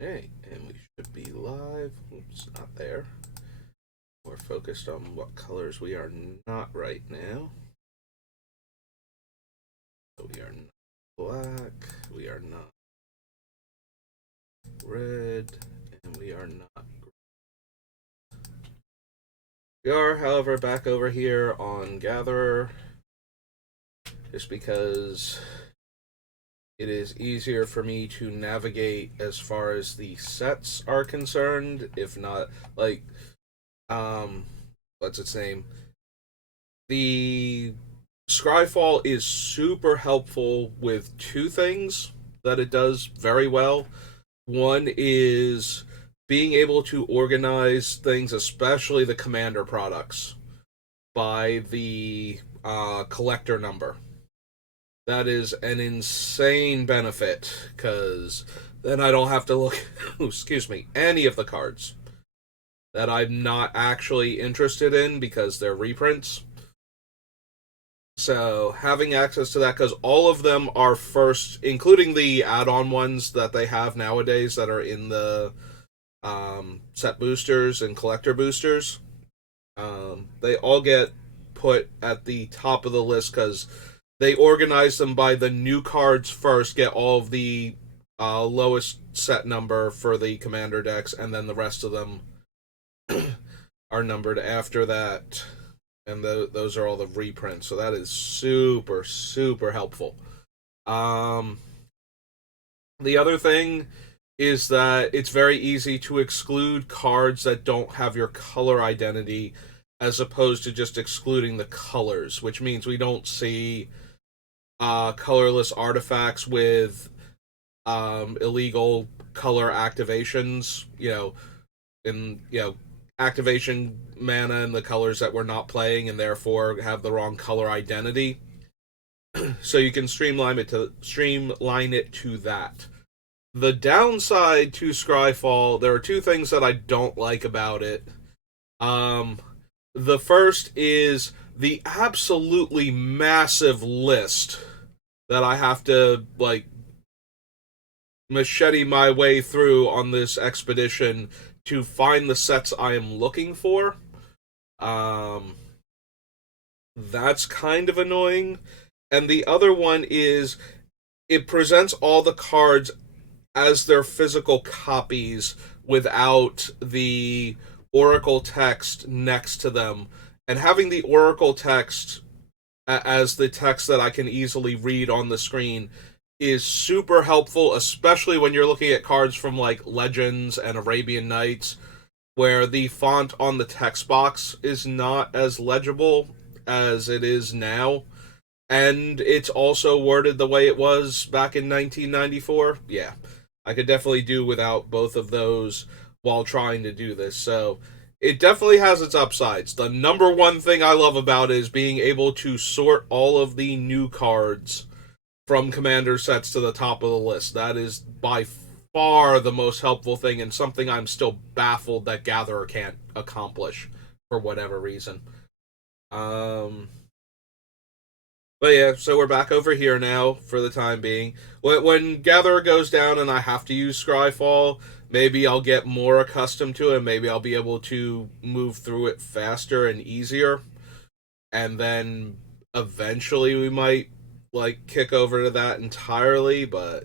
Okay, and we should be live. Oops, not there. We're focused on what colors we are not right now. So we are not black, we are not red, and we are not green. We are, however, back over here on Gatherer, just because it is easier for me to navigate as far as the sets are concerned, if not, like, um, what's its name? The Scryfall is super helpful with two things that it does very well. One is being able to organize things, especially the commander products, by the collector number. That is an insane benefit because then I don't have to look, excuse me, any of the cards that I'm not actually interested in because they're reprints. So having access to that, because all of them are first, including the add-on ones that they have nowadays that are in the set boosters and collector boosters, they all get put at the top of the list because they organize them by the new cards first, get all of the lowest set number for the commander decks, and then the rest of them are numbered after that, and those are all the reprints. So that is super super helpful. Um, the other thing is that it's very easy to exclude cards that don't have your color identity, as opposed to just excluding the colors, which means we don't see colorless artifacts with illegal color activations. In activation mana in the colors that we're not playing, and therefore have the wrong color identity. So you can streamline it to that. The downside to Scryfall, there are two things that I don't like about it. Um, the first is the absolutely massive list that I have to machete my way through on this expedition to find the sets I am looking for. Um, that's kind of annoying. And the other one is it presents all the cards as their physical copies without the Oracle text next to them. And having the Oracle text as the text that I can easily read on the screen is super helpful, especially when you're looking at cards from like Legends and Arabian Nights, where the font on the text box is not as legible as it is now. And it's also worded the way it was back in 1994. Yeah, I could definitely do without both of those while trying to do this. So it definitely has its upsides. The number one thing I love about it is being able to sort all of the new cards from commander sets to the top of the list. That is by far the most helpful thing, and something I'm still baffled that Gatherer can't accomplish for whatever reason. Um, but yeah, so we're back over here now for the time being. When Gatherer goes down and I have to use Scryfall, maybe I'll get more accustomed to it. Maybe I'll be able to move through it faster and easier. And then eventually we might kick over to that entirely. But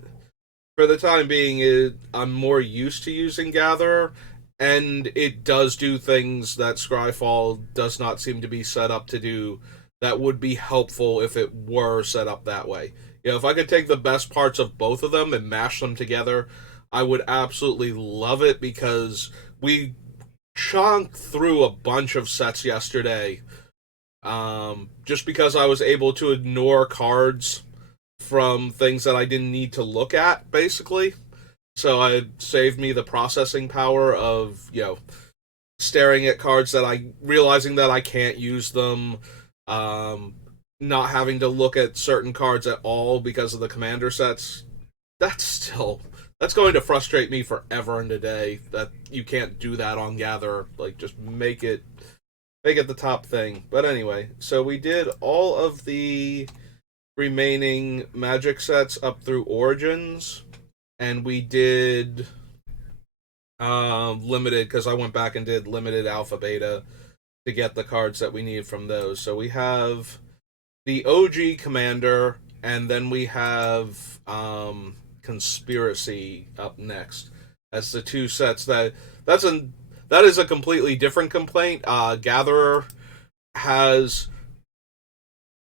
for the time being, I'm more used to using Gatherer, and it does do things that Scryfall does not seem to be set up to do that would be helpful if it were set up that way. If I could take the best parts of both of them and mash them together, I would absolutely love it, because we chonked through a bunch of sets yesterday, just because I was able to ignore cards from things that I didn't need to look at, basically. So it saved me the processing power of, staring at cards that realizing that I can't use them, um, not having to look at certain cards at all because of the commander sets. That's going to frustrate me forever and a day that you can't do that on Gather. Just make it the top thing. But anyway, so we did all of the remaining Magic sets up through Origins, and we did limited, because I went back and did limited alpha beta to get the cards that we need from those. So we have the OG Commander, and then we have Conspiracy up next as the two sets that's a that is a completely different complaint. Gatherer has,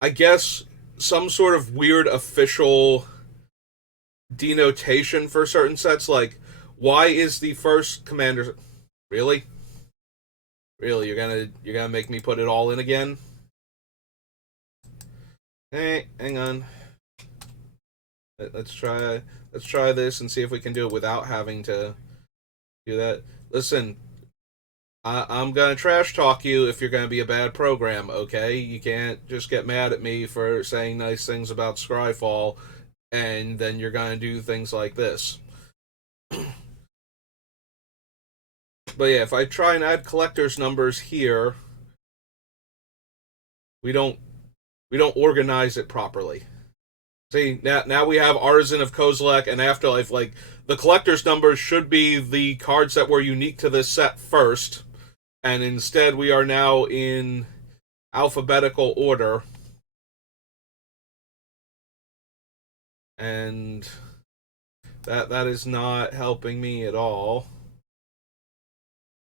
I guess, some sort of weird official denotation for certain sets. Like, why is the first Commander really? Really, you're gonna make me put it all in again? Hey, hang on. Let's try this and see if we can do it without having to do that. Listen, I'm gonna trash talk you if you're gonna be a bad program. Okay, you can't just get mad at me for saying nice things about Scryfall, and then you're gonna do things like this. But yeah, if I try and add collectors numbers here, we don't we don't organize it properly. See, now we have Artisan of Kozilek and Afterlife. Like, the collector's numbers should be the cards that were unique to this set first, and instead we are now in alphabetical order. And that is not helping me at all.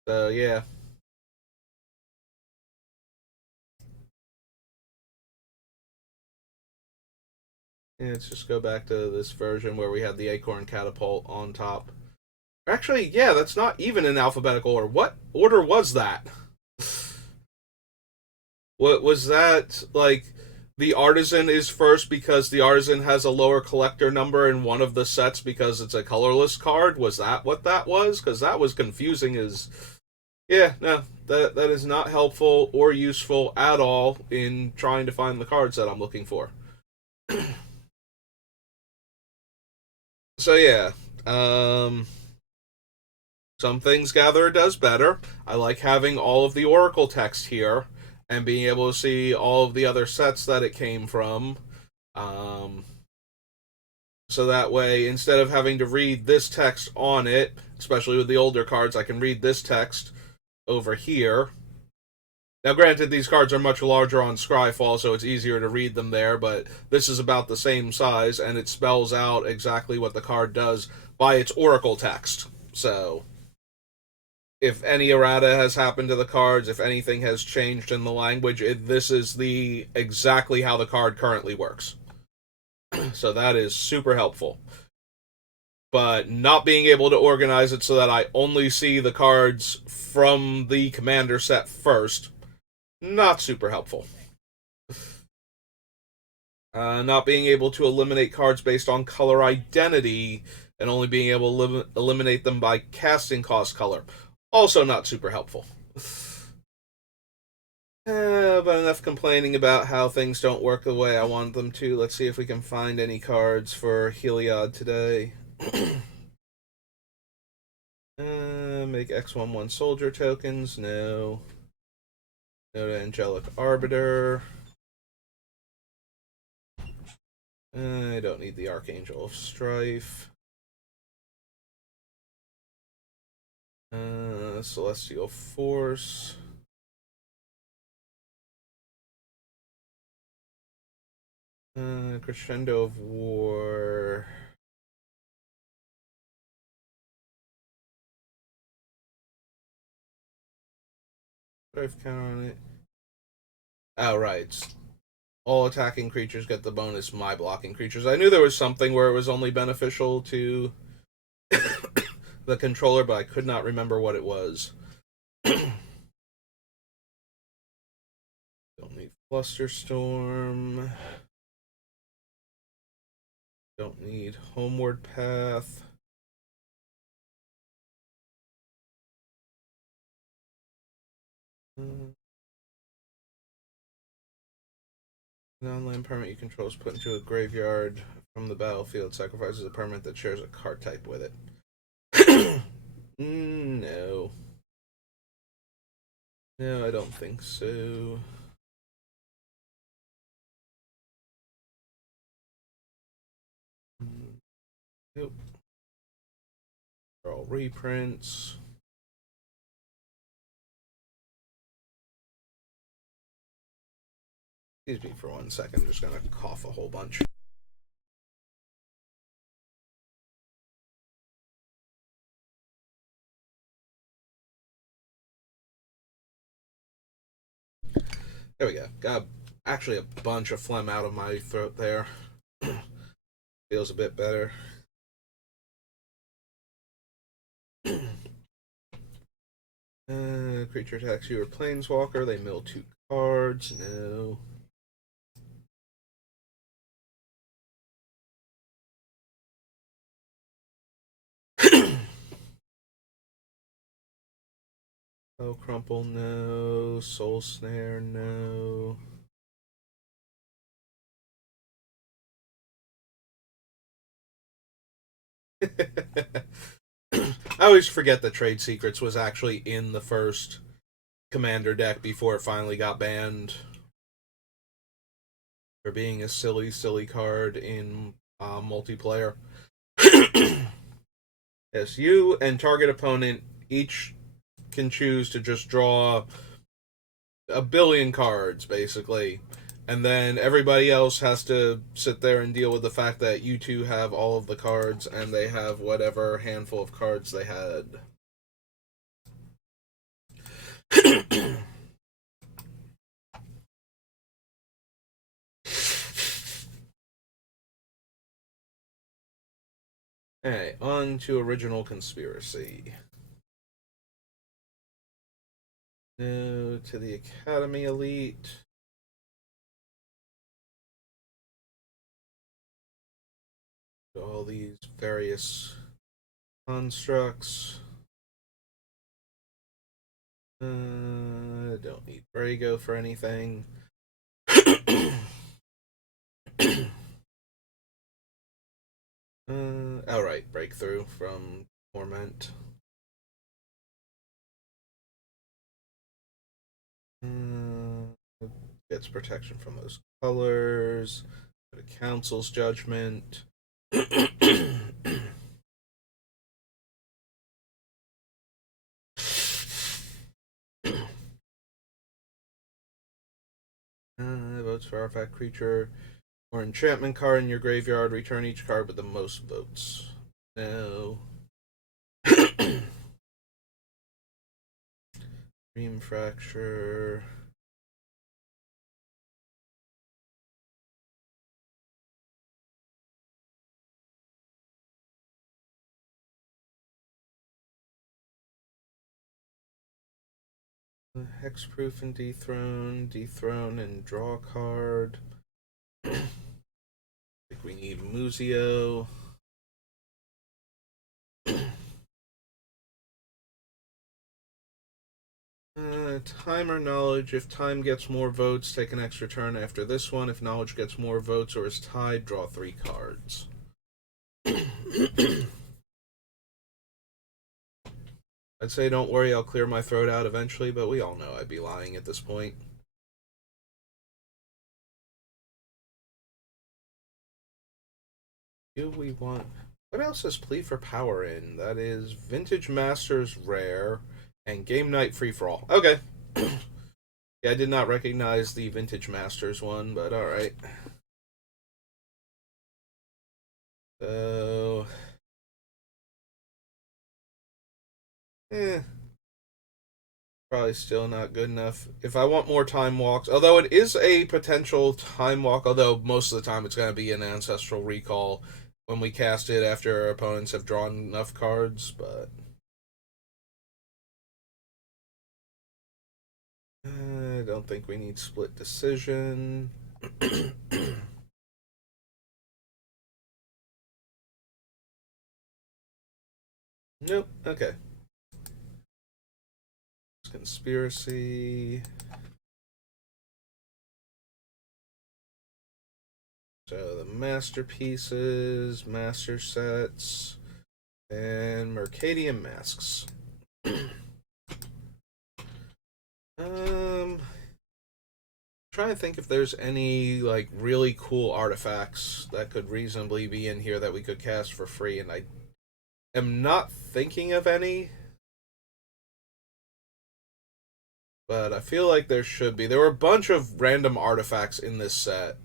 So yeah. Let's just go back to this version where we had the Acorn Catapult on top. Actually, yeah, that's not even in alphabetical order. What order was that? What was that? Like, the Artisan is first because the Artisan has a lower collector number in one of the sets because it's a colorless card? Was that what that was? Because that was confusing as... Yeah, no, that is not helpful or useful at all in trying to find the cards that I'm looking for. So yeah, um, some things Gatherer does better. I like having all of the Oracle text here and being able to see all of the other sets that it came from. Um, so that way, instead of having to read this text on it, especially with the older cards, I can read this text over here. Now, granted, these cards are much larger on Scryfall, so it's easier to read them there, but this is about the same size, and it spells out exactly what the card does by its Oracle text. So, if any errata has happened to the cards, if anything has changed in the language, this is the exactly how the card currently works. So that is super helpful. But not being able to organize it so that I only see the cards from the commander set first, not super helpful. Not being able to eliminate cards based on color identity and only being able to eliminate them by casting cost color, also not super helpful. But enough complaining about how things don't work the way I want them to. Let's see if we can find any cards for Heliod today. Make X11 soldier tokens. No. No to Angelic Arbiter. I don't need the Archangel of Strife. Celestial Force. Crescendo of War. Drive count on it. Oh, right. All attacking creatures get the bonus my blocking creatures. I knew there was something where it was only beneficial to the controller, but I could not remember what it was. Don't need Flusterstorm. Don't need Homeward Path. Non-land permanent you control is put into a graveyard from the battlefield. Sacrifices a permanent that shares a card type with it. No. No, I don't think so. Nope. They're all reprints. Excuse me for 1 second. I'm just gonna cough a whole bunch. There we go. Got actually a bunch of phlegm out of my throat there. Feels a bit better. Creature attacks you or planeswalker. They mill 2 cards. No. Oh, crumple, no. Soul snare, no. I always forget that Trade Secrets was actually in the first Commander deck before it finally got banned for being a silly, silly card in multiplayer. Yes, you and target opponent each can choose to just draw a billion cards, basically. And then everybody else has to sit there and deal with the fact that you two have all of the cards and they have whatever handful of cards they had. Alright, on to Original Conspiracy. No to the Academy Elite. All these various constructs. Don't need Brago for anything. Outright Breakthrough from Torment. Gets protection from those colors. Go to Council's Judgment. Votes for artifact, creature, or enchantment card in your graveyard. Return each card with the most votes. No. Dream Fracture. Hexproof and Dethrone. Dethrone and draw a card. I think we need Muzio. Time or knowledge. If time gets more votes, take an extra turn after this one. If knowledge gets more votes or is tied, draw 3 cards. I'd say don't worry, I'll clear my throat out eventually, but we all know I'd be lying at this point. Do we want... What else is Plea for Power in? That is Vintage Masters Rare and Game Night Free For All. Okay. Yeah, I did not recognize the Vintage Masters one, but alright. So... Probably still not good enough. If I want more time walks, although it is a potential time walk, although most of the time it's going to be an Ancestral Recall when we cast it after our opponents have drawn enough cards, but... I don't think we need Split Decision. Nope, okay. Conspiracy. So the masterpieces, master sets, and Mercadian masks. Trying to think if there's any like really cool artifacts that could reasonably be in here that we could cast for free, and I am not thinking of any. But I feel like there should be. There were a bunch of random artifacts in this set.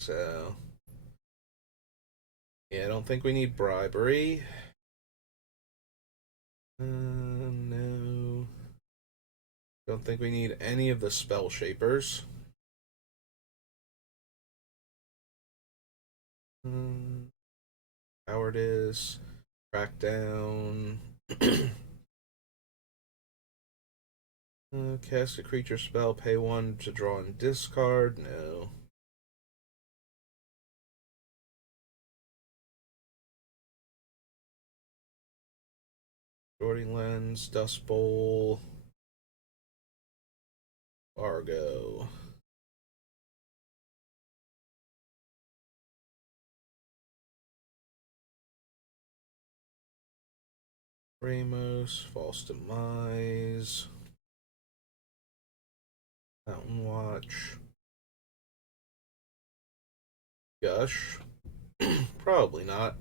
So, yeah, I don't think we need bribery. No. Don't think we need any of the spell shapers. Cowardice. Crackdown. Cast a creature spell, pay 1 to draw and discard. No. Jordy Lens, Dust Bowl, Argo. Ramos, False Demise, Mountain Watch, Gush. Probably not.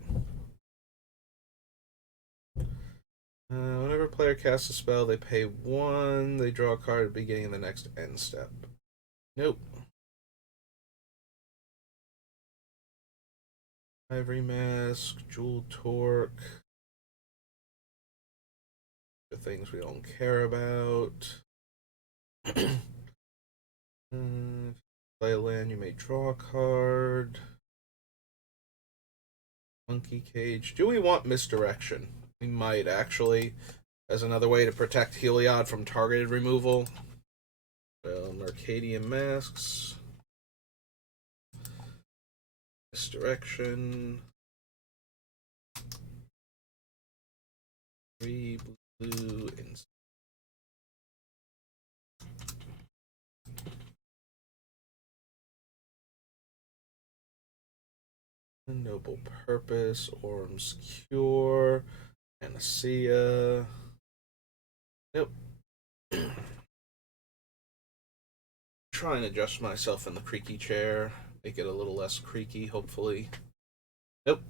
Whenever a player casts a spell, they pay 1. They draw a card at the beginning of the next end step. Nope. Ivory Mask, Jewel Torque. The things we don't care about. Play a land, you may draw a card. Monkey Cage. Do we want Misdirection? We might, actually, as another way to protect Heliod from targeted removal. Well, Arcadian Masks. Misdirection. 3 blue and Noble Purpose, Orm's Cure, Panacea. Nope. Try and adjust myself in the creaky chair. Make it a little less creaky, hopefully. Nope.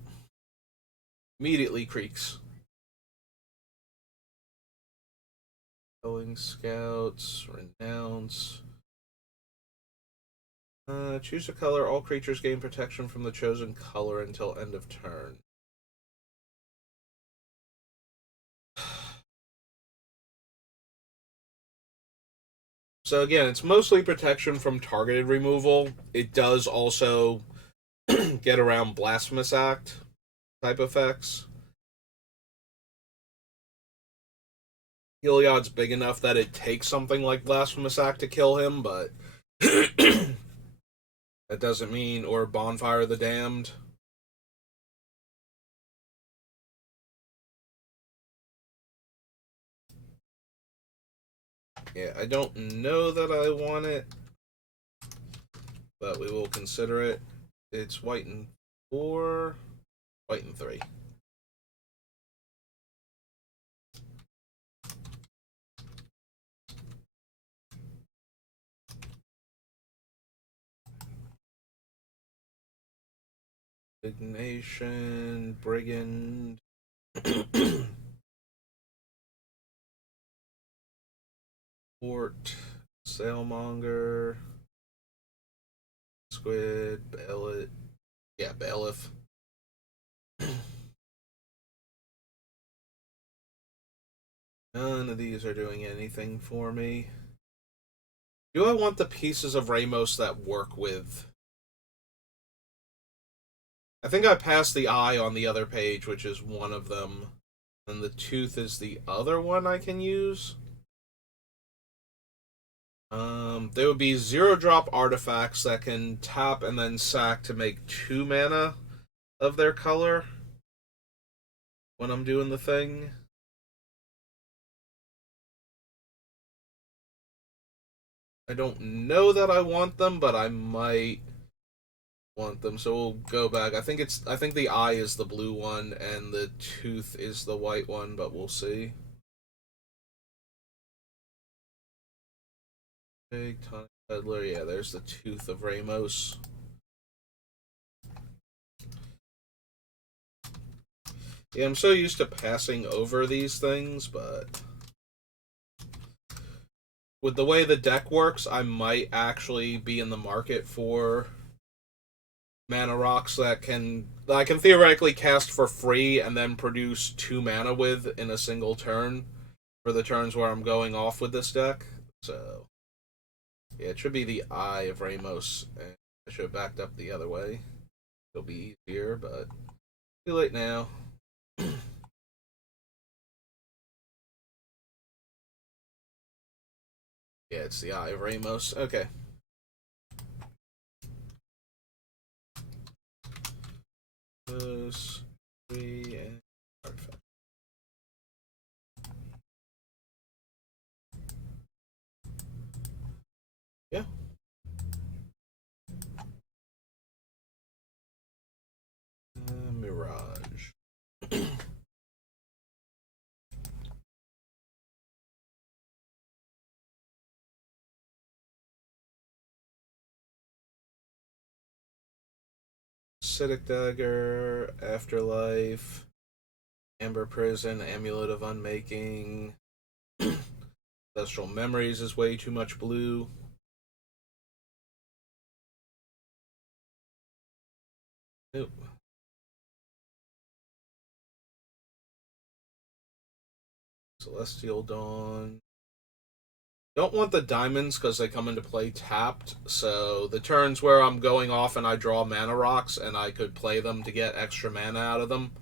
Immediately creaks. Going Scouts, Renounce. Choose a color. All creatures gain protection from the chosen color until end of turn. So again, it's mostly protection from targeted removal. It does also get around Blasphemous Act type effects. Heliod's big enough that it takes something like Blasphemous Act to kill him, but that doesn't mean, or Bonfire of the Damned. Yeah, I don't know that I want it, but we will consider it. It's white and 4, white and 3. Indignation, Brigand. Port, Sailmonger, Squid, Bailiff. Yeah, Bailiff. None of these are doing anything for me. Do I want the pieces of Ramos that work with? I think I passed the eye on the other page, which is one of them. And the tooth is the other one I can use. There would be 0-drop artifacts that can tap and then sack to make 2 mana of their color when I'm doing the thing. I don't know that I want them, but I might want them. So we'll go back. I think the eye is the blue one and the tooth is the white one, but we'll see. Big Tonic Peddler, yeah, there's the tooth of Ramos. Yeah, I'm so used to passing over these things, but with the way the deck works, I might actually be in the market for mana rocks that I can theoretically cast for free and then produce 2 mana with in a single turn for the turns where I'm going off with this deck. So yeah, it should be the Eye of Ramos. And I should have backed up the other way. It'll be easier, but too late now. Yeah, it's the Eye of Ramos. Okay. Those 3 and artifact. Yeah. Mirage. Acidic Dagger, Afterlife, Amber Prison, Amulet of Unmaking. Ancestral Memories is way too much blue. Nope. Celestial Dawn. Don't want the diamonds because they come into play tapped. So the turns where I'm going off and I draw mana rocks and I could play them to get extra mana out of them,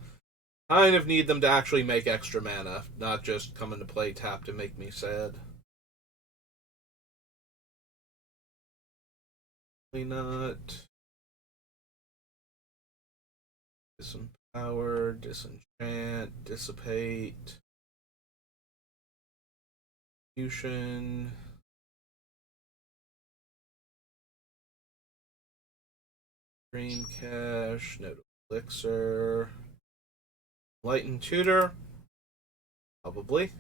kind of need them to actually make extra mana, not just come into play tapped to make me sad. Probably not. Disempower, Disenchant, Dissipate, Fusion. Dream Cache, Note of Elixir, Lighten Tutor, probably.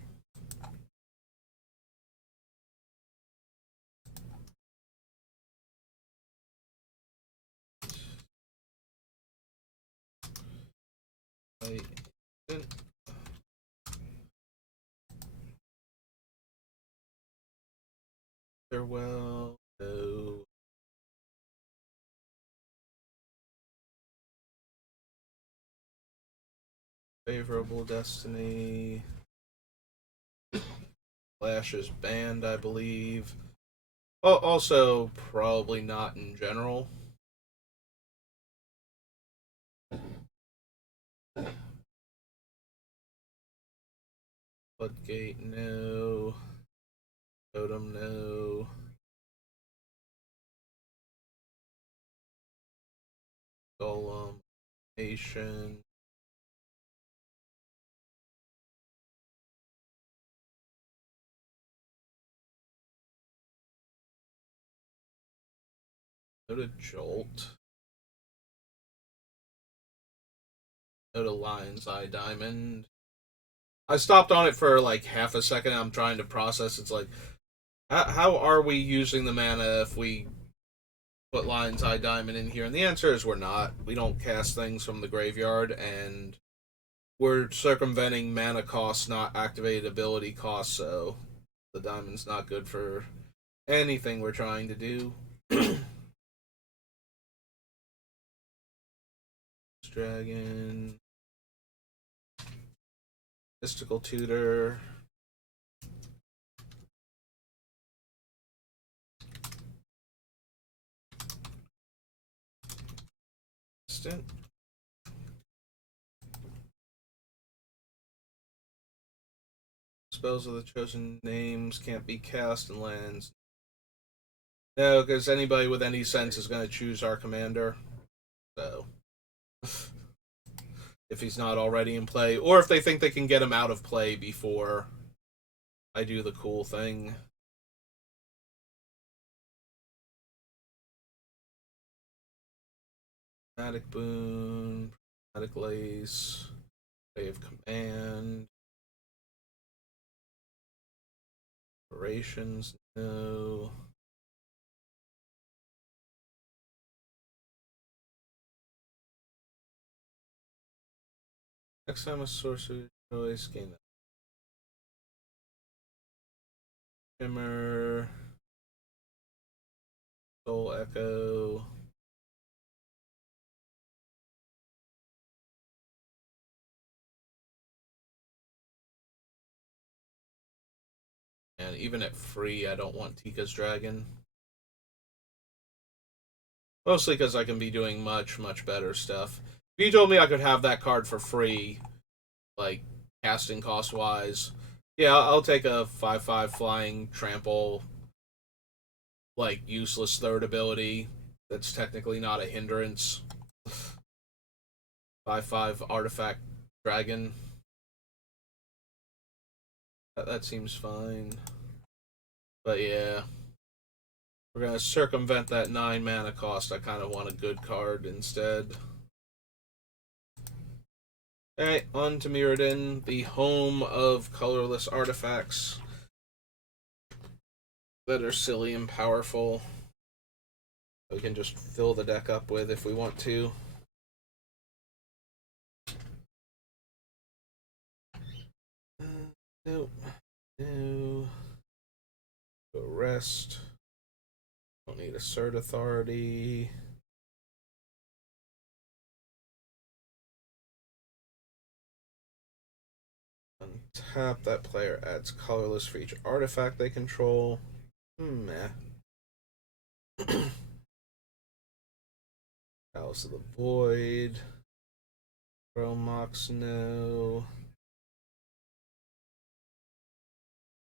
Lighten. Farewell, no. Favorable Destiny. Flash is banned, I believe. Oh, also, probably not in general. Floodgate, no. Totem, no. Golem, Nation. Go to Jolt. Go to Lion's Eye Diamond. I stopped on it for like half a second. I'm trying to process. It's like, how are we using the mana if we put Lion's Eye Diamond in here? And the answer is we're not. We don't cast things from the graveyard, and we're circumventing mana costs, not activated ability costs, so the diamond's not good for anything we're trying to do. Dragon. Mystical Tutor. Instant. Spells of the chosen names can't be cast in lands. No, because anybody with any sense is going to choose our commander. So, if he's not already in play, or if they think they can get him out of play before I do the cool thing. Chromatic Boon, Chromatic Lace, Ray of Command, Operations, no. Next time a sorcerer choice, gain Shimmer, Soul Echo. And even at free, I don't want Tika's Dragon. Mostly because I can be doing much, much better stuff. If you told me I could have that card for free, like, casting cost-wise, yeah, I'll take a 5/5 flying trample, like, useless third ability that's technically not a hindrance. 5/5 artifact dragon. That seems fine. But yeah, we're gonna circumvent that 9 mana cost. I kind of want a good card instead. Alright, on to Mirrodin, the home of colorless artifacts that are silly and powerful. We can just fill the deck up with if we want to. Nope. No. Go rest. Don't need assert authority. Untap. That player adds colorless for each artifact they control. Meh. Palace of the Void. Chromox, no.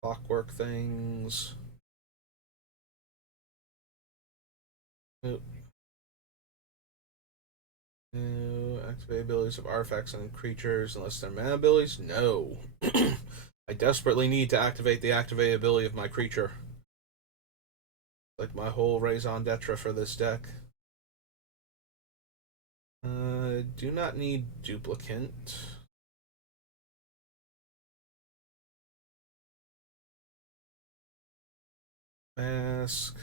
Clockwork things. Nope. No. Activate abilities of artifacts and creatures unless they're mana abilities? No. I desperately need to activate the activate ability of my creature. Like my whole raison d'etre for this deck. Do not need duplicate. Mask.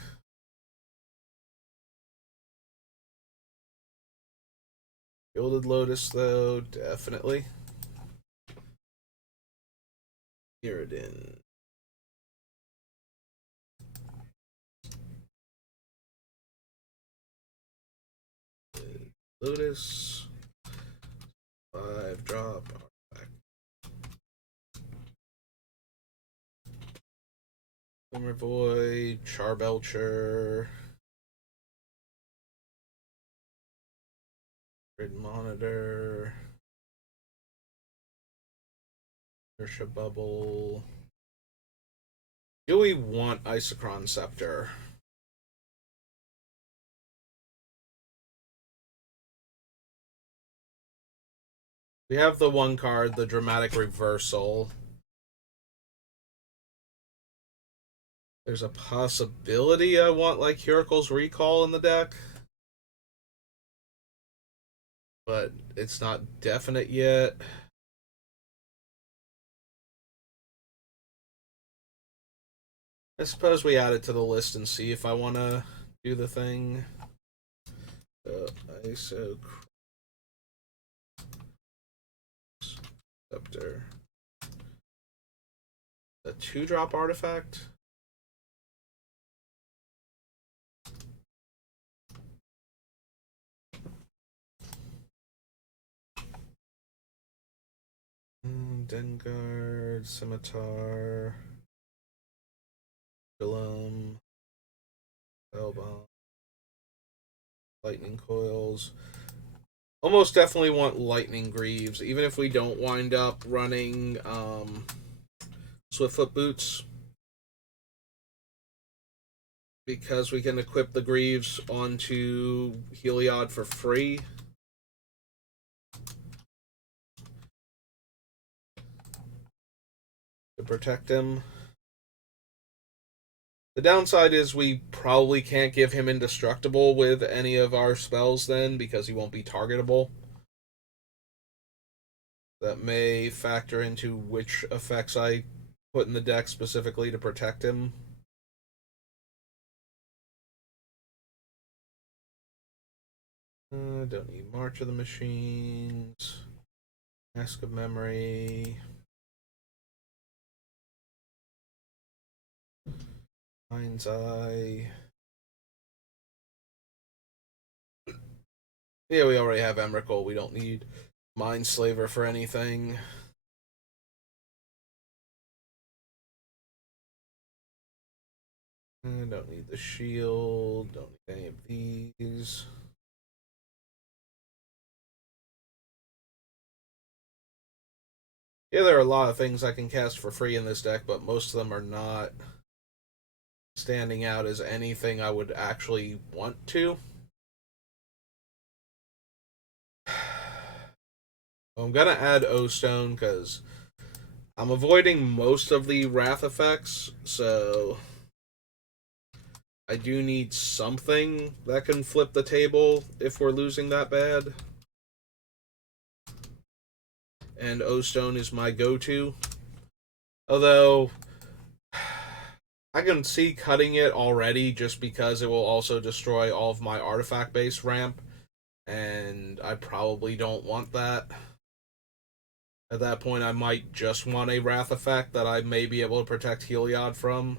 Gilded Lotus, though, definitely. Mirrodin. Lotus. 5 drop. Glimmer Void. Charbelcher. Grid Monitor. Inertia Bubble. Do we want Isochron Scepter? We have the one card, the Dramatic Reversal. There's a possibility I want, like, Huracle's Recall in the deck. But it's not definite yet. I suppose we add it to the list and see if I want to do the thing. So, ISO Scepter. A 2-drop artifact? Dengard, Scimitar, Golem, Spellbomb, Lightning Coils. Almost definitely want Lightning Greaves, even if we don't wind up running Swiftfoot Boots. Because we can equip the Greaves onto Heliod for free. To protect him. The downside is we probably can't give him indestructible with any of our spells then, because he won't be targetable. That may factor into which effects I put in the deck specifically to protect him. Don't need March of the Machines. Mask of Memory. Mind's Eye. Yeah, we already have Emrakul. We don't need Mindslaver for anything. I don't need the shield. Don't need any of these. Yeah, there are a lot of things I can cast for free in this deck, but most of them are not standing out as anything I would actually want to. I'm gonna add O-Stone because I'm avoiding most of the Wrath effects, so I do need something that can flip the table if we're losing that bad. And O-Stone is my go-to. Although, I can see cutting it already just because it will also destroy all of my artifact-based ramp, and I probably don't want that. At that point, I might just want a Wrath effect that I may be able to protect Heliod from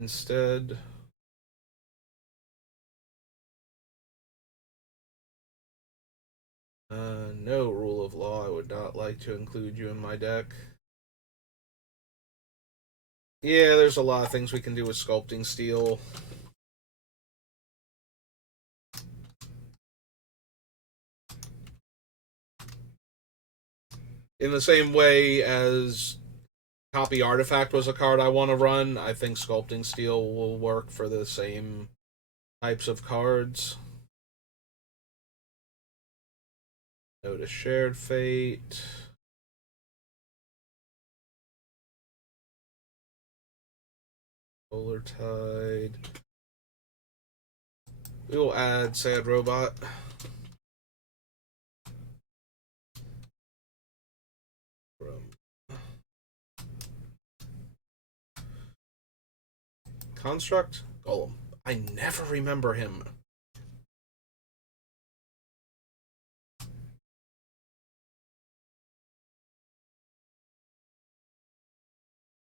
instead. No rule of law. I would not like to include you in my deck. Yeah, there's a lot of things we can do with Sculpting Steel. In the same way as Copy Artifact was a card I want to run, I think Sculpting Steel will work for the same types of cards. No to Shared Fate. Solar Tide. We will add Sad Robot. Construct? Golem. I never remember him.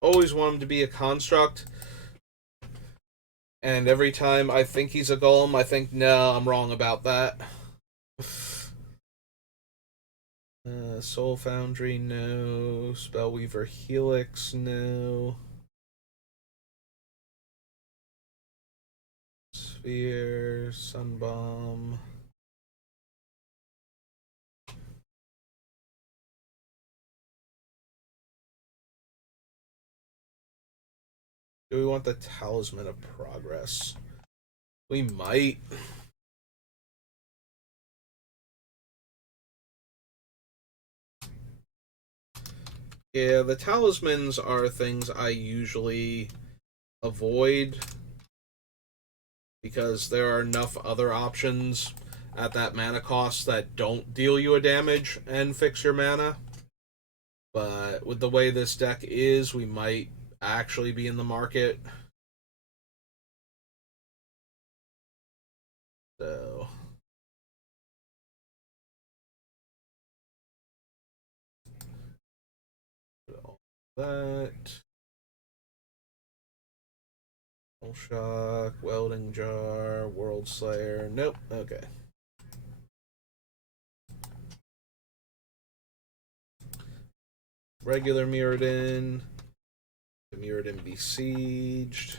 Always want him to be a construct. And every time I think he's a golem, I think, no, I'm wrong about that. Soul Foundry, no. Spellweaver Helix, no. Sphere, Sunbomb. Do we want the Talisman of Progress? We might. Yeah, the talismans are things I usually avoid because there are enough other options at that mana cost that don't deal you a damage and fix your mana. But with the way this deck is, we might actually be in the market. So all that. Shock, Welding Jar, World Slayer. Nope. Okay. Regular Mirrodin. The Mirrodin Besieged.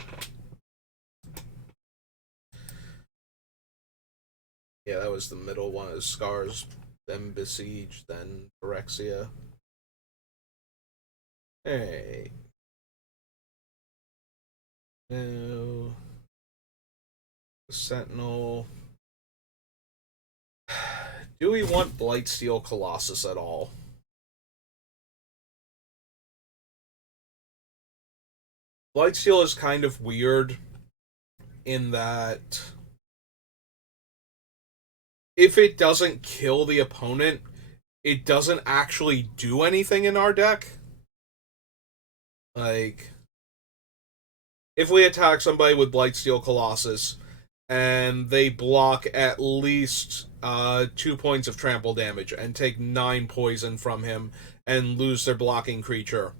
Yeah, that was the middle one. Is Scars, then Besieged, then Phyrexia. Hey. No. Sentinel. Do we want Blightsteel Colossus at all? Blightsteel is kind of weird in that if it doesn't kill the opponent, it doesn't actually do anything in our deck. Like, if we attack somebody with Blightsteel Colossus and they block at least 2 points of trample damage and take 9 poison from him and lose their blocking creature,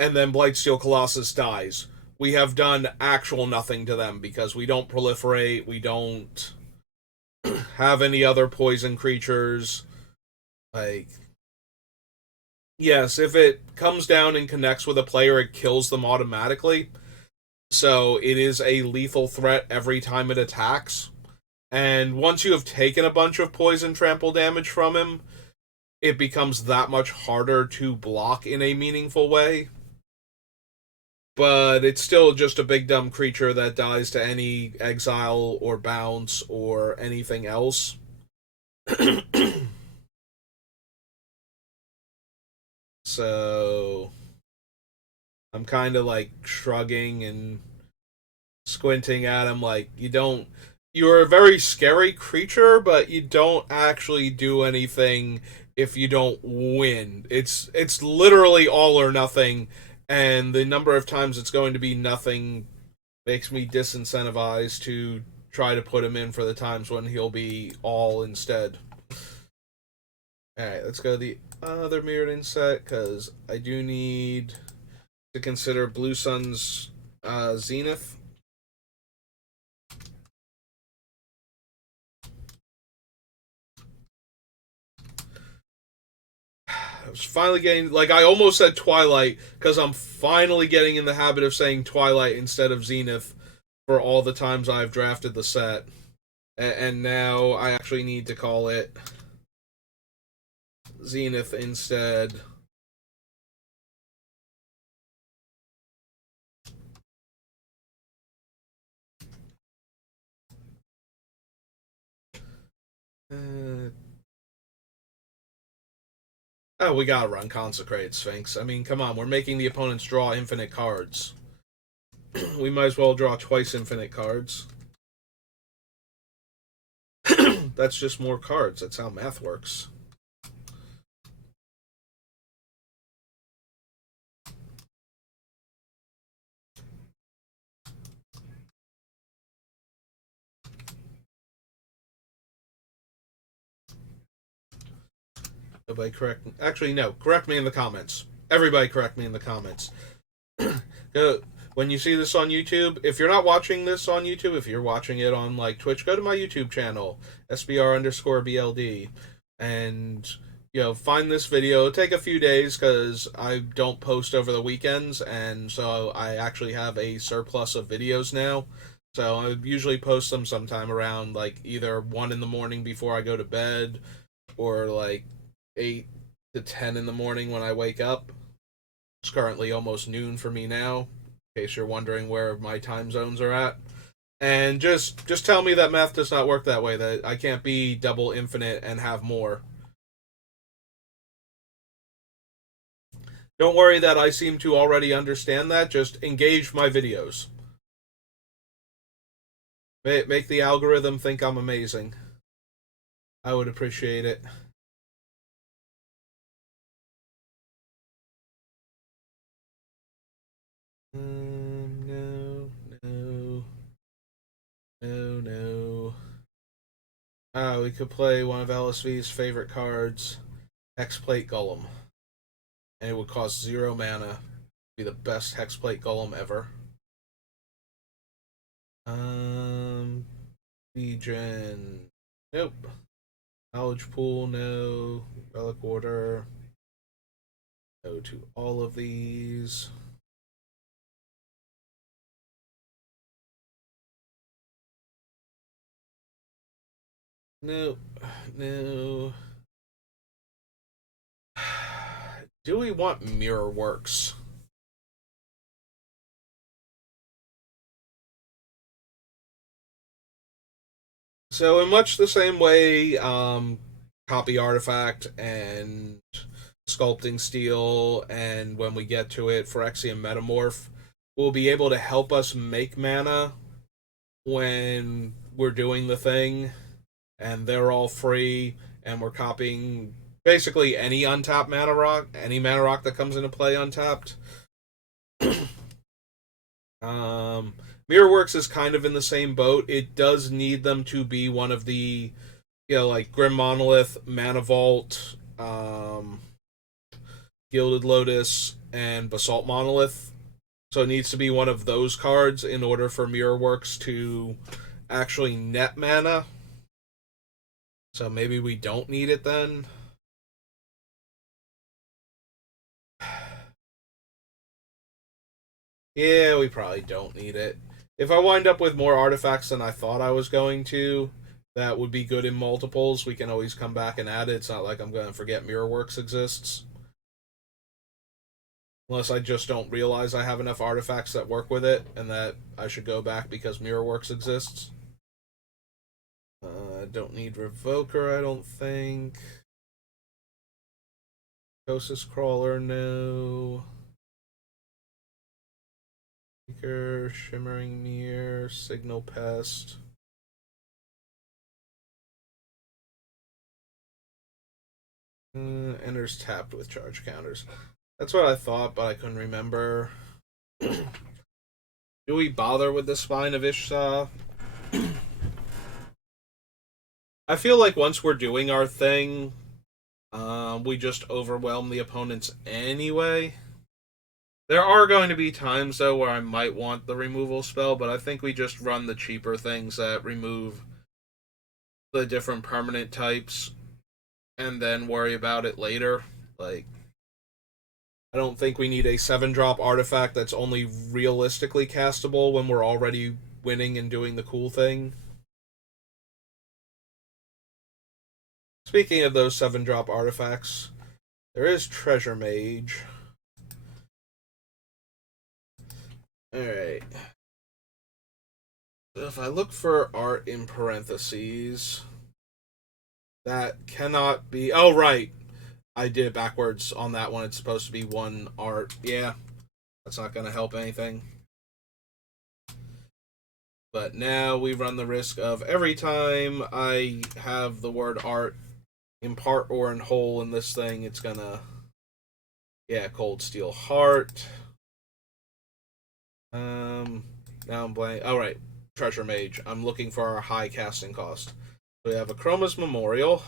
and then Blightsteel Colossus dies, we have done actual nothing to them because we don't proliferate, we don't have any other poison creatures. Like, yes, if it comes down and connects with a player, it kills them automatically. So it is a lethal threat every time it attacks. And once you have taken a bunch of poison trample damage from him, it becomes that much harder to block in a meaningful way. But it's still just a big dumb creature that dies to any exile or bounce or anything else. So I'm kind of like shrugging and squinting at him like, you're a very scary creature, but you don't actually do anything if you don't win. It's literally all or nothing, and the number of times it's going to be nothing makes me disincentivized to try to put him in for the times when he'll be all instead. Alright, let's go to the other mirrored insect, because I do need to consider Blue Sun's Zenith. I was finally getting, like, I almost said Twilight, because I'm finally getting in the habit of saying Twilight instead of Zenith for all the times I've drafted the set. And now I actually need to call it Zenith instead. Oh, we gotta run Consecrate Sphinx. I mean, come on, we're making the opponents draw infinite cards. We might as well draw twice infinite cards. That's just more cards. That's how math works. Nobody correct me. Actually, no. Correct me in the comments. Everybody correct me in the comments. When you see this on YouTube, if you're not watching this on YouTube, if you're watching it on like Twitch, go to my YouTube channel, SBR_BLD, and find this video. It'll take a few days because I don't post over the weekends, and so I actually have a surplus of videos now. So I usually post them sometime around like either 1 in the morning before I go to bed, or like 8 to 10 in the morning when I wake up. It's currently almost noon for me now, in case you're wondering where my time zones are at. And just tell me that math does not work that way, that I can't be double infinite and have more. Don't worry that I seem to already understand that, just engage my videos. Make the algorithm think I'm amazing. I would appreciate it. No, no, no, no. We could play one of LSV's favorite cards, Hexplate Golem. And it would cost 0 mana. Be the best Hexplate Golem ever. Legion. Nope. Knowledge Pool, no. Relic Order. No to all of these. Nope. No. Do we want Mirror Works? So in much the same way, Copy Artifact and Sculpting Steel, and when we get to it, Phyrexian Metamorph will be able to help us make mana when we're doing the thing, and they're all free, and we're copying basically any untapped mana rock, any mana rock that comes into play untapped. Mirrorworks is kind of in the same boat. It does need them to be one of the, like Grim Monolith, Mana Vault, Gilded Lotus, and Basalt Monolith So it needs to be one of those cards in order for Mirrorworks to actually net mana. So maybe we don't need it then. Yeah, we probably don't need it. If I wind up with more artifacts than I thought I was going to, that would be good in multiples. We can always come back and add it. It's not like I'm going to forget Mirrorworks exists. Unless I just don't realize I have enough artifacts that work with it, and that I should go back because Mirrorworks exists. Don't need Revoker, I don't think. Ghosis Crawler, no. Seeker, Shimmering Mirror, Signal Pest. Enters tapped with charge counters. That's what I thought, but I couldn't remember. Do we bother with the Spine of Ishsa? I feel like once we're doing our thing, we just overwhelm the opponents anyway. There are going to be times, though, where I might want the removal spell, but I think we just run the cheaper things that remove the different permanent types and then worry about it later. Like, I don't think we need a 7-drop artifact that's only realistically castable when we're already winning and doing the cool thing. Speaking of those 7-drop artifacts, there is Treasure Mage. Alright. So if I look for art in parentheses, that cannot be. Oh, right. I did it backwards on that one. It's supposed to be one art. Yeah, that's not going to help anything. But now we run the risk of every time I have the word art in part or in whole in this thing, it's going to. Yeah, Cold Steel Heart. Now I'm blank. All right, Treasure Mage. I'm looking for our high casting cost. So we have a Chroma's Memorial.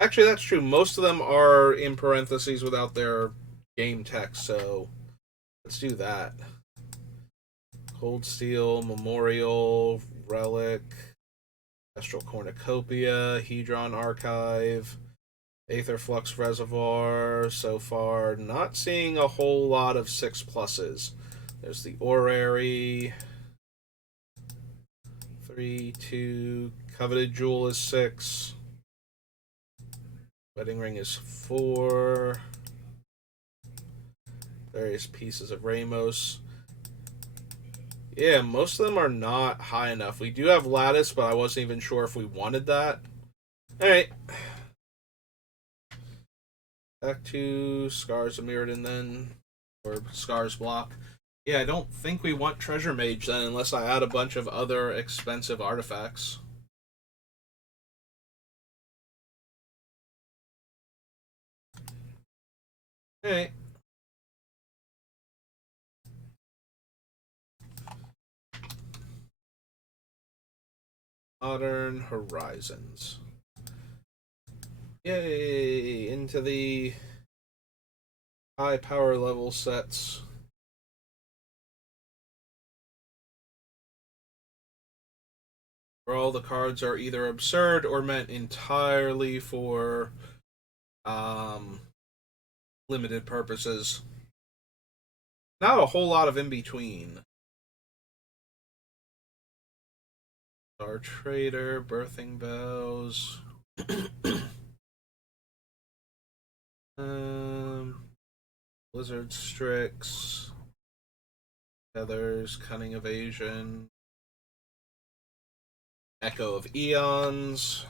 Actually, that's true. Most of them are in parentheses without their game text, so let's do that. Cold Steel, Memorial, Relic, Astral Cornucopia, Hedron Archive, Aetherflux Reservoir. So far, not seeing a whole lot of 6+s. There's the Orrery. 3, 2. Coveted Jewel is 6. Wedding Ring is 4. Various pieces of Ramos. Yeah, most of them are not high enough. We do have Lattice, but I wasn't even sure if we wanted that. Alright. Back to Scars of Mirrodin then. Or Scars block. Yeah, I don't think we want Treasure Mage then, unless I add a bunch of other expensive artifacts. Alright. Modern Horizons. Yay! Into the high power level sets. Where all the cards are either absurd or meant entirely for limited purposes. Not a whole lot of in between. Star Trader, Birthing Bells. Blizzard Strix. Feathers, Cunning Evasion. Echo of Eons.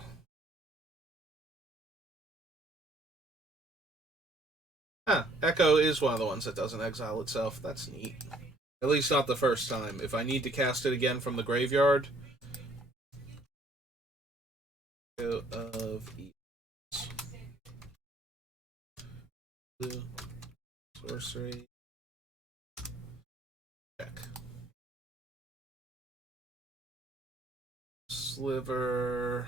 Echo is one of the ones that doesn't exile itself. That's neat. At least not the first time. If I need to cast it again from the graveyard. Echo of Eons. Blue. Sorcery. Check. Sliver.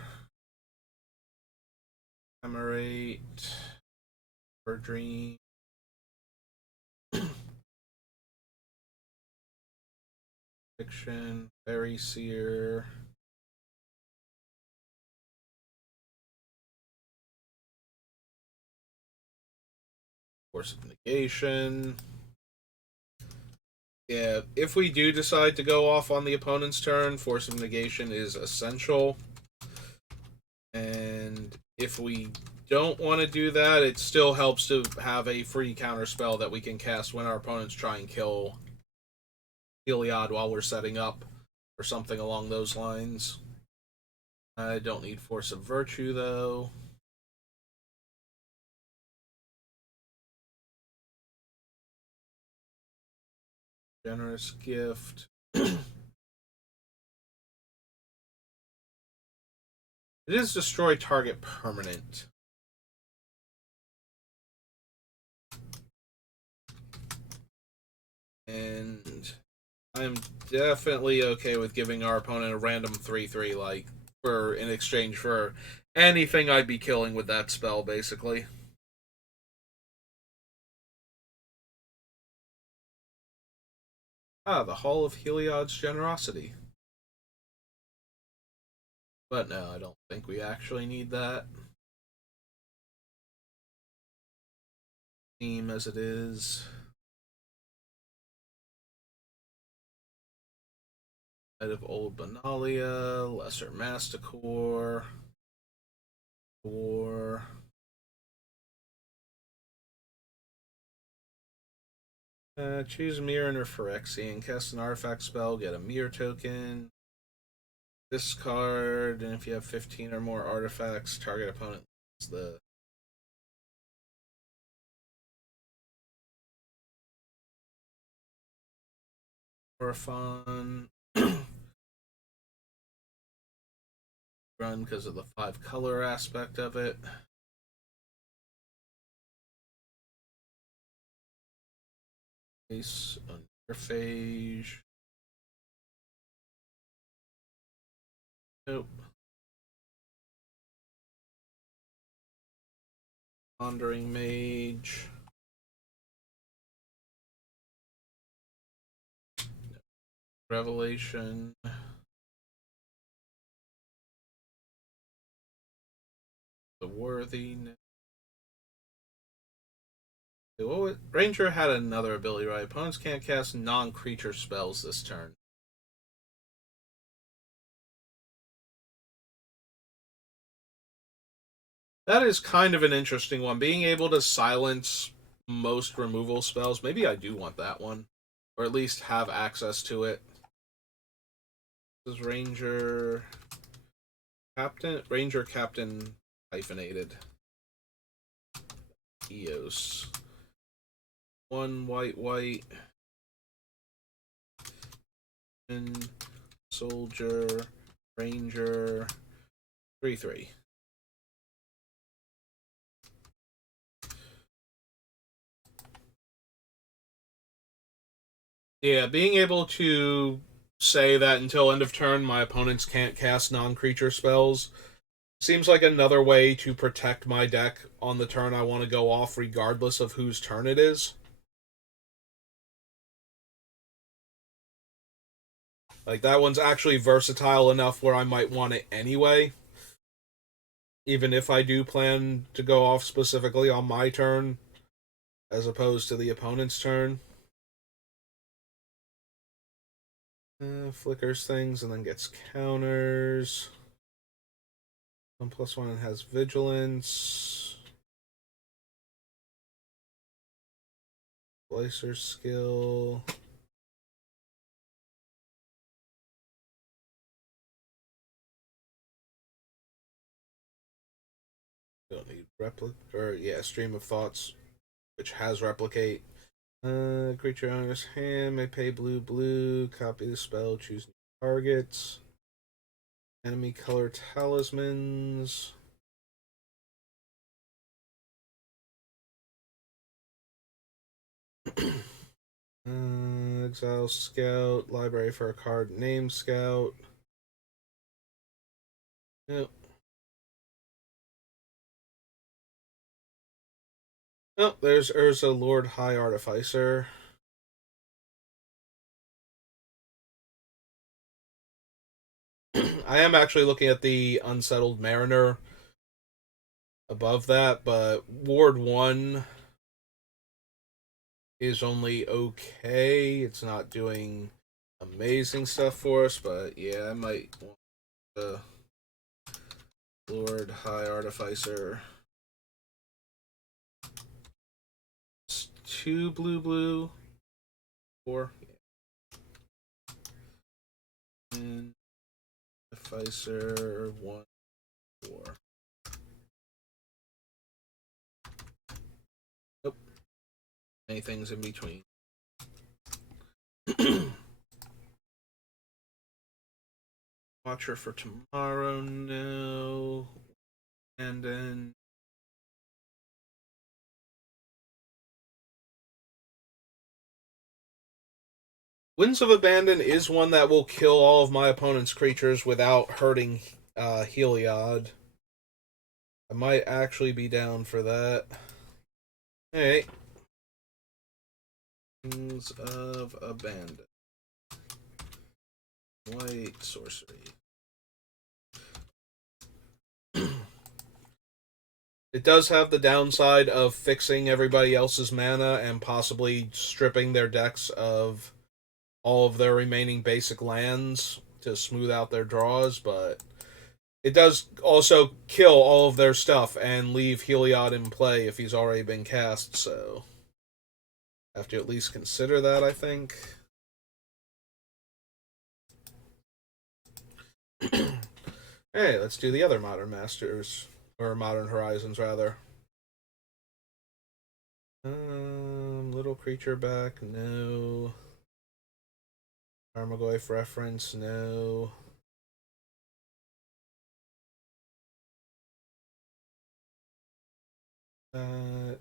Emerate. For Dream. Fiction, Fairy Seer, Force of Negation. Yeah, if we do decide to go off on the opponent's turn, Force of Negation is essential. And if we don't want to do that, it still helps to have a free counter spell that we can cast when our opponents try and kill Heliod while we're setting up, or something along those lines. I don't need Force of Virtue, though. Generous Gift. It is destroy target permanent. And I'm definitely okay with giving our opponent a random 3/3, like, for in exchange for anything I'd be killing with that spell, basically. Ah, the Hall of Heliod's Generosity. But no, I don't think we actually need that. Theme as it is. Head of Old Benalia, Lesser Masticore, War. Choose Mirror or Phyrexian. Cast an artifact spell, get a mirror token. Discard, and if you have 15 or more artifacts, target opponent loses the. For fun. Run because of the 5-color aspect of it. Face, Underphage. Nope. Wandering Mage. Revelation. The Worthiness. Oh, Ranger had another ability, right? Opponents can't cast non-creature spells this turn. That is kind of an interesting one. Being able to silence most removal spells. Maybe I do want that one. Or at least have access to it. This is Ranger Captain. Ranger Captain hyphenated. Eos. 1 white white. And Soldier. Ranger. 3/3. Yeah, being able to say that until end of turn my opponents can't cast non-creature spells seems like another way to protect my deck on the turn I want to go off, regardless of whose turn it is. Like, that one's actually versatile enough where I might want it anyway, even if I do plan to go off specifically on my turn as opposed to the opponent's turn. Flickers things and then gets counters. 1+1 has vigilance. Slicer skill. Don't need replicate, or yeah, Stream of Thoughts, which has replicate. Creature owner's hand may pay blue, copy the spell, choose new targets. Enemy color talismans. Exile Scout, library for a card, name Scout. Yep. Oh, there's Urza, Lord High Artificer. I am actually looking at the Unsettled Mariner above that, but Ward 1 is only okay. It's not doing amazing stuff for us, but yeah, I might want the Lord High Artificer. It's 2 blue, 4. And Artificer 1, 4. Nope. Anything's in between. Watcher for tomorrow, no. And then Winds of Abandon is one that will kill all of my opponent's creatures without hurting Heliod. I might actually be down for that. Hey. Winds of Abandon. White sorcery. It does have the downside of fixing everybody else's mana and possibly stripping their decks of all of their remaining basic lands to smooth out their draws, but it does also kill all of their stuff and leave Heliod in play if he's already been cast, so have to at least consider that, I think. Hey, let's do the other Modern Masters. Or Modern Horizons, rather. Little creature back, no. Armagoyf reference, no. That.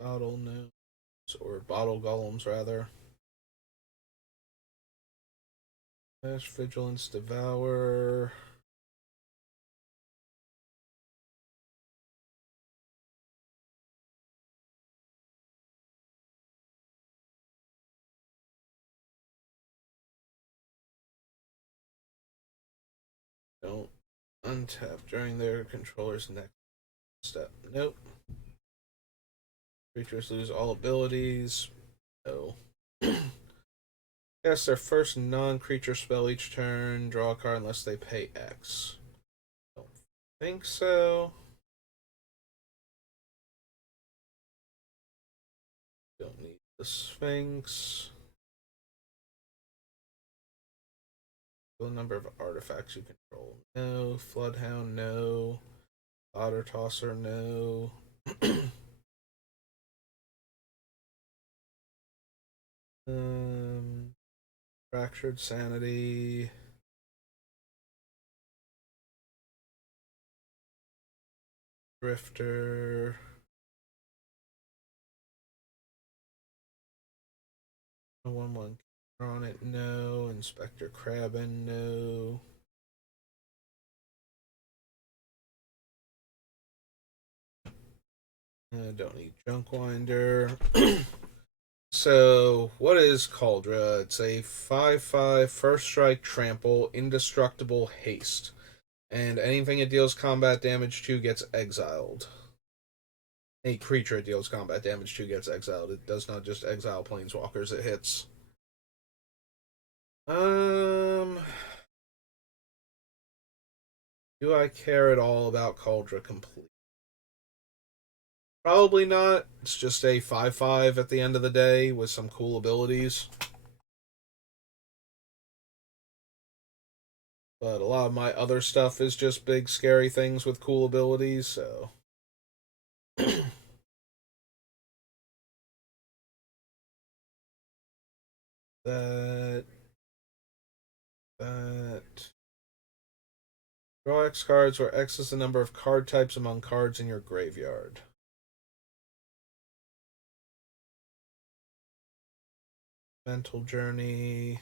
Bottle notes, or bottle golems, rather. Dash Vigilance, Devour. Don't untap during their controller's next step. Nope. Creatures lose all abilities. No. Cast their first non-creature spell each turn. Draw a card unless they pay X. Don't think so. Don't need the Sphinx. The number of artifacts you control. No. Floodhound, no. Otter Tosser, no. Fractured Sanity. Drifter. A 1/1 on it, no. Inspector Crabin, no. Don't need Junkwinder. So, what is Cauldra? It's a 5/5 first strike trample, indestructible haste. And anything it deals combat damage to gets exiled. Any creature it deals combat damage to gets exiled. It does not just exile planeswalkers it hits. Do I care at all about Cauldra Complete? Probably not. It's just a 5/5 at the end of the day with some cool abilities. But a lot of my other stuff is just big scary things with cool abilities, so that that draw X cards where X is the number of card types among cards in your graveyard. Mental Journey.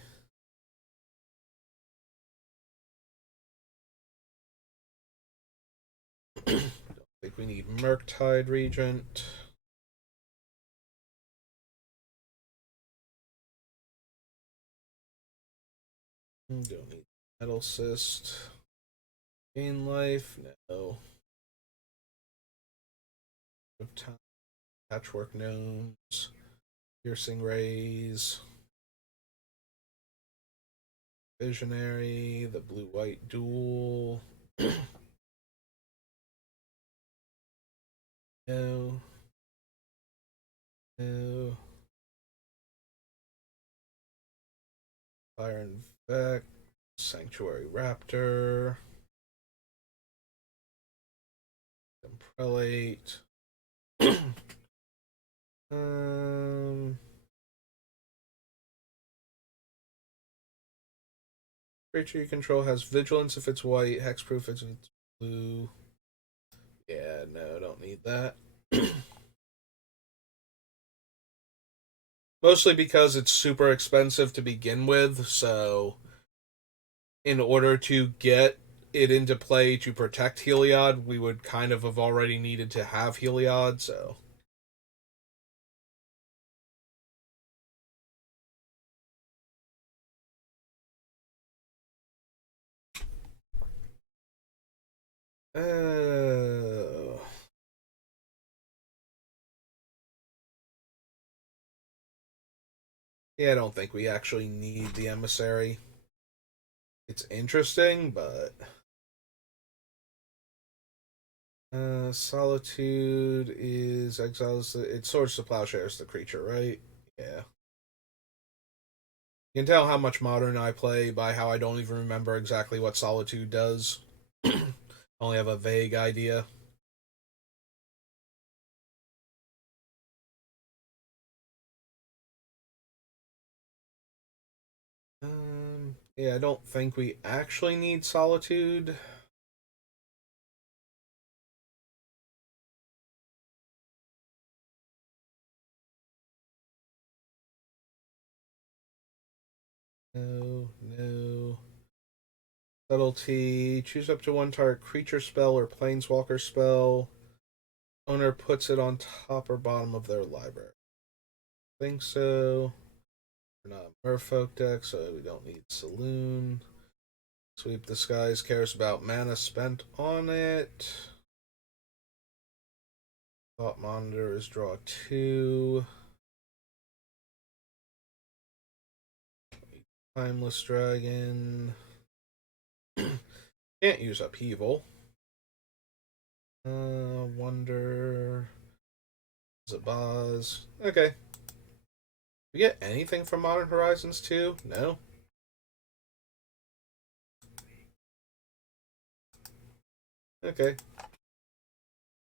Don't think we need Murktide Regent. Don't need metal cyst. Gain life? No. Patchwork gnomes. Piercing rays. Visionary. The blue-white duel. No. No. Fire and Vex. Sanctuary Raptor. Prelate. Creature you control has vigilance if it's white, hexproof if it's blue. Yeah, no, don't need that. Mostly because it's super expensive to begin with, so in order to get it into play to protect Heliod, we would kind of have already needed to have Heliod, so. Yeah, I don't think we actually need the emissary. It's interesting, but Solitude is exiles. It Swords to Plowshares the creature, right? Yeah. You can tell how much Modern I play by how I don't even remember exactly what Solitude does. Only have a vague idea. Yeah, I don't think we actually need Solitude. No, no. Subtlety. Choose up to one target creature spell or planeswalker spell. Owner puts it on top or bottom of their library. Think so. We're not Merfolk deck, so we don't need Saloon. Sweep the Skies cares about mana spent on it. Thought Monitor is draw 2. Timeless Dragon. Can't use Upheaval. Wonder. Zabaz. Okay. We get anything from Modern Horizons 2? No. Okay.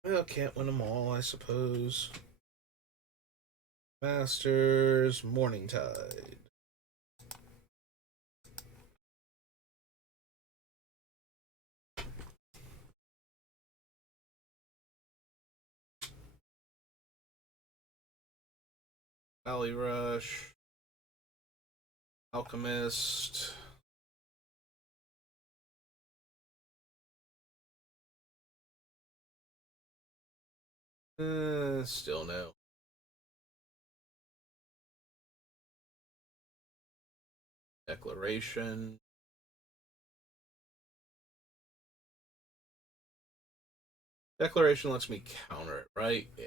Well, can't win them all, I suppose. Masters, Morningtide. Valley Rush. Alchemist. Still no. Declaration. Declaration lets me counter it, right? Yeah.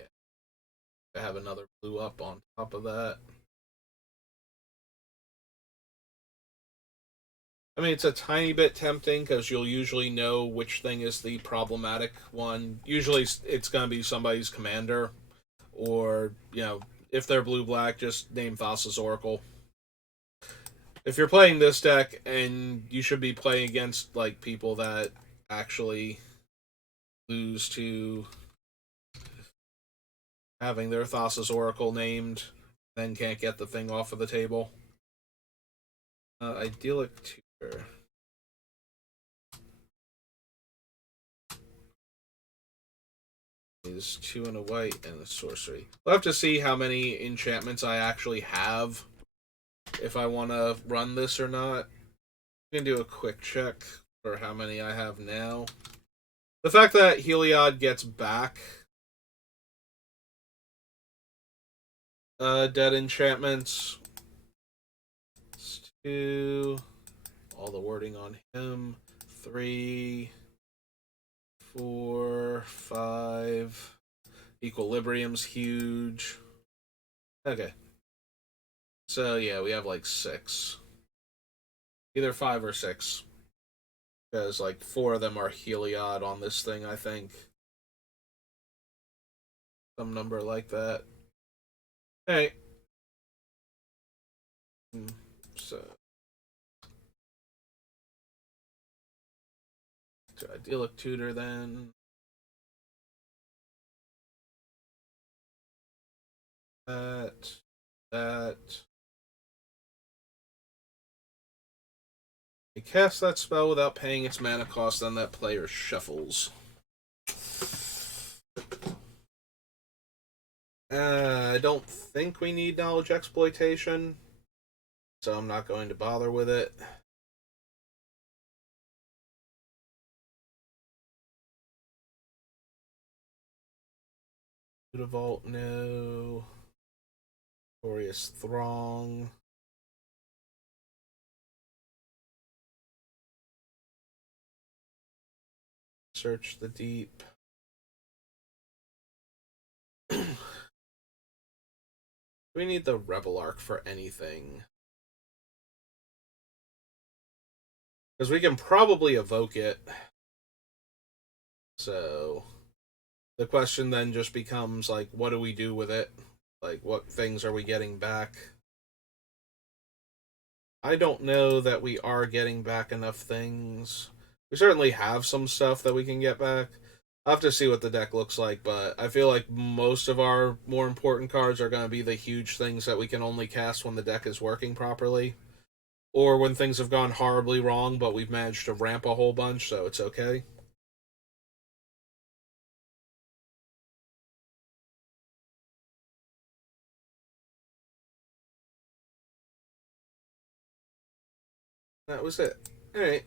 I have another blue up on top of that. I mean, it's a tiny bit tempting because you'll usually know which thing is the problematic one. Usually, it's going to be somebody's commander, or if they're blue black, just name Thassa's Oracle. If you're playing this deck, and you should be playing against like people that actually lose to having their Thassa's Oracle named, then can't get the thing off of the table. Idyllic Tutor. Is 2 and a white and a sorcery. We'll have to see how many enchantments I actually have if I want to run this or not. I'm going to do a quick check for how many I have now. The fact that Heliod gets back dead enchantments. It's 2. the wording on him. 3, 4, 5. Equilibrium's huge. Okay. So, yeah, we have like 6. Either 5 or 6. Because, like, 4 of them are Heliod on this thing, I think. Some number like that. Hey. So. To idyllic tutor then. That. You cast that spell without paying its mana cost, then that player shuffles. I don't think we need knowledge exploitation, so I'm not going to bother with it. Vault, no. Glorious Throng. Search the deep. Do we need the Rebel Arc for anything? Because we can probably evoke it. So the question then just becomes, like, what do we do with it? Like, what things are we getting back? I don't know that we are getting back enough things. We certainly have some stuff that we can get back. I'll have to see what the deck looks like, but I feel like most of our more important cards are going to be the huge things that we can only cast when the deck is working properly. Or when things have gone horribly wrong, but we've managed to ramp a whole bunch, so it's okay. That was it. Alright.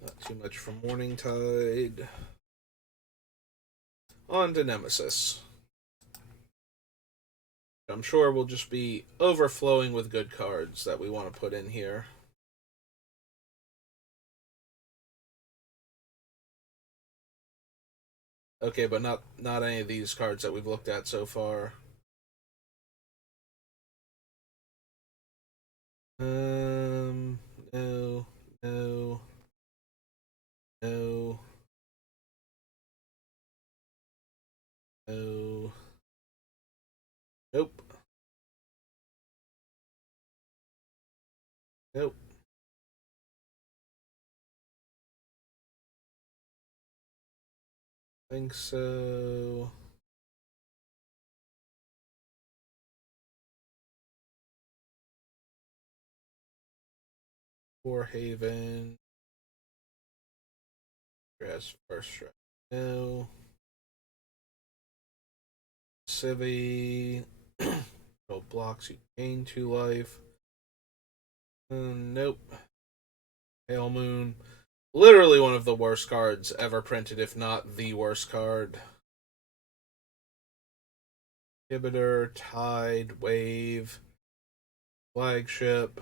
Not too much from Morningtide. On to Nemesis. I'm sure we'll just be overflowing with good cards that we want to put in here. Okay, but not any of these cards that we've looked at so far. No, no, no, no. Nope. Nope. Think so. Warhaven. Has first strike. No. Civi. No blocks. You gain 2 life. Nope. Pale Moon. Literally one of the worst cards ever printed, if not the worst card. Inhibitor, Tide, Wave, Flagship.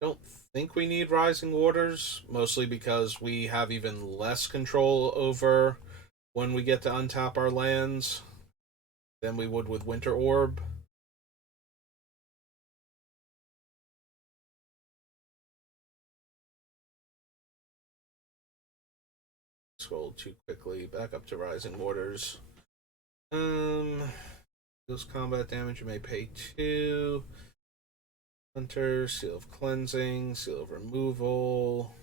Don't think we need Rising Waters, mostly because we have even less control over when we get to untap our lands than we would with Winter Orb. Scroll too quickly. Back up to Rising Waters. Deals combat damage. You may pay 2. Hunter, Seal of Cleansing, Seal of Removal.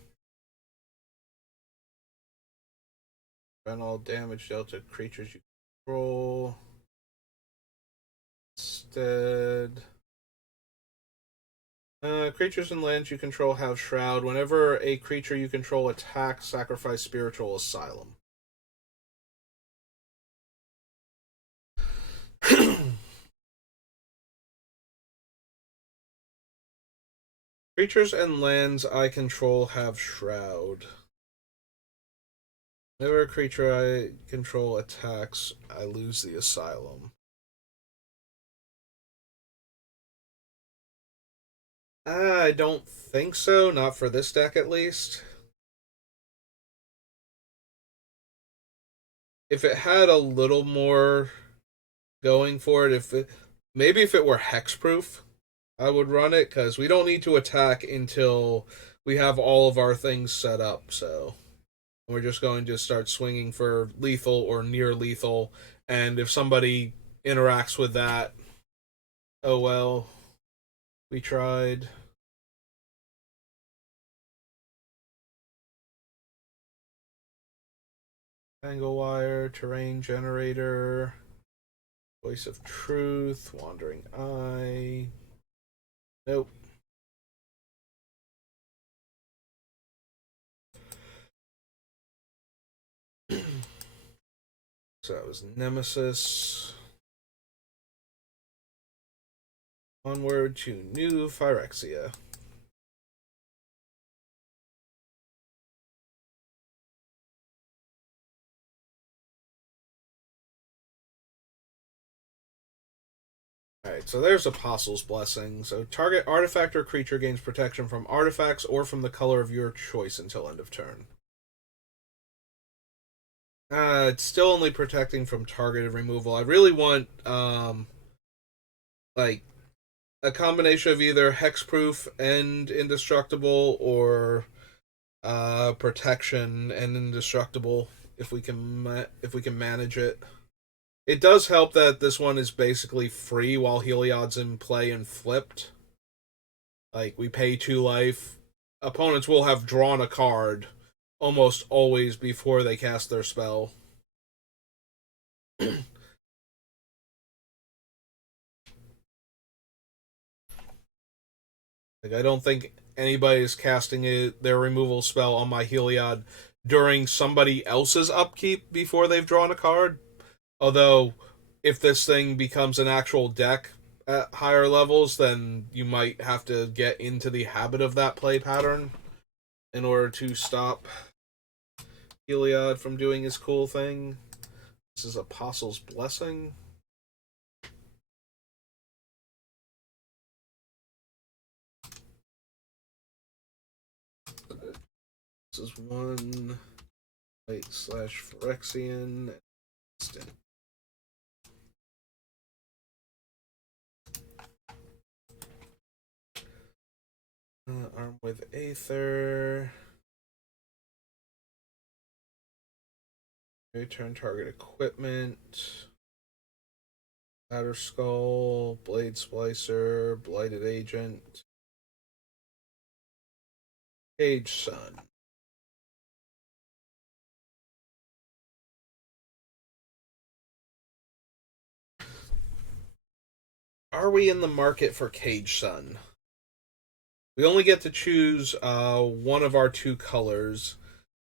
Prevent all damage dealt to creatures you control. Instead, creatures and lands you control have Shroud. Whenever a creature you control attacks, sacrifice Spiritual Asylum. Creatures and lands I control have Shroud. Whenever a creature I control attacks, I lose the Asylum. I don't think so, not for this deck at least. If it had a little more going for it, maybe if it were hexproof, I would run it because we don't need to attack until we have all of our things set up. So we're just going to start swinging for lethal or near lethal, and if somebody interacts with that, oh well, we tried. Tangle wire, terrain generator, voice of truth, wandering eye. Nope. So that was Nemesis. Onward to new Phyrexia. Alright, so there's Apostle's Blessing. So target artifact or creature gains protection from artifacts or from the color of your choice until end of turn. It's still only protecting from targeted removal. I really want like a combination of either hexproof and indestructible or protection and indestructible if we can manage it. It does help that this one is basically free while Heliod's in play and flipped. Like we pay 2 life, opponents will have drawn a card almost always before they cast their spell. Like I don't think anybody's casting their removal spell on my Heliod during somebody else's upkeep before they've drawn a card. Although, if this thing becomes an actual deck at higher levels, then you might have to get into the habit of that play pattern in order to stop Heliod from doing his cool thing. This is Apostle's Blessing. This is one light slash Phyrexian instant. Arm with Aether. Return target equipment. Outer Skull, Blade Splicer, Blighted Agent, Cage Sun. Are we in the market for Cage Sun? We only get to choose one of our 2 colors,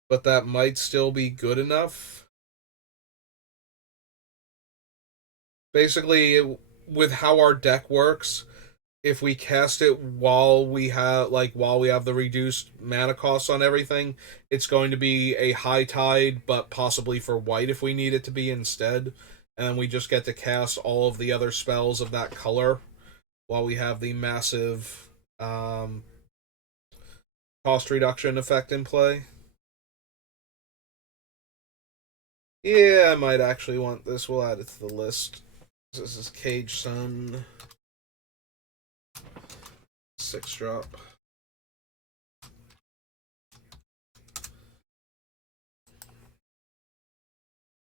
but that might still be good enough. Basically, with how our deck works, if we cast it while we have the reduced mana costs on everything, it's going to be a high tide, but possibly for white if we need it to be instead. And we just get to cast all of the other spells of that color while we have the massive cost reduction effect in play. Yeah, I might actually want this. We'll add it to the list. This is Cage Sun. 6-drop.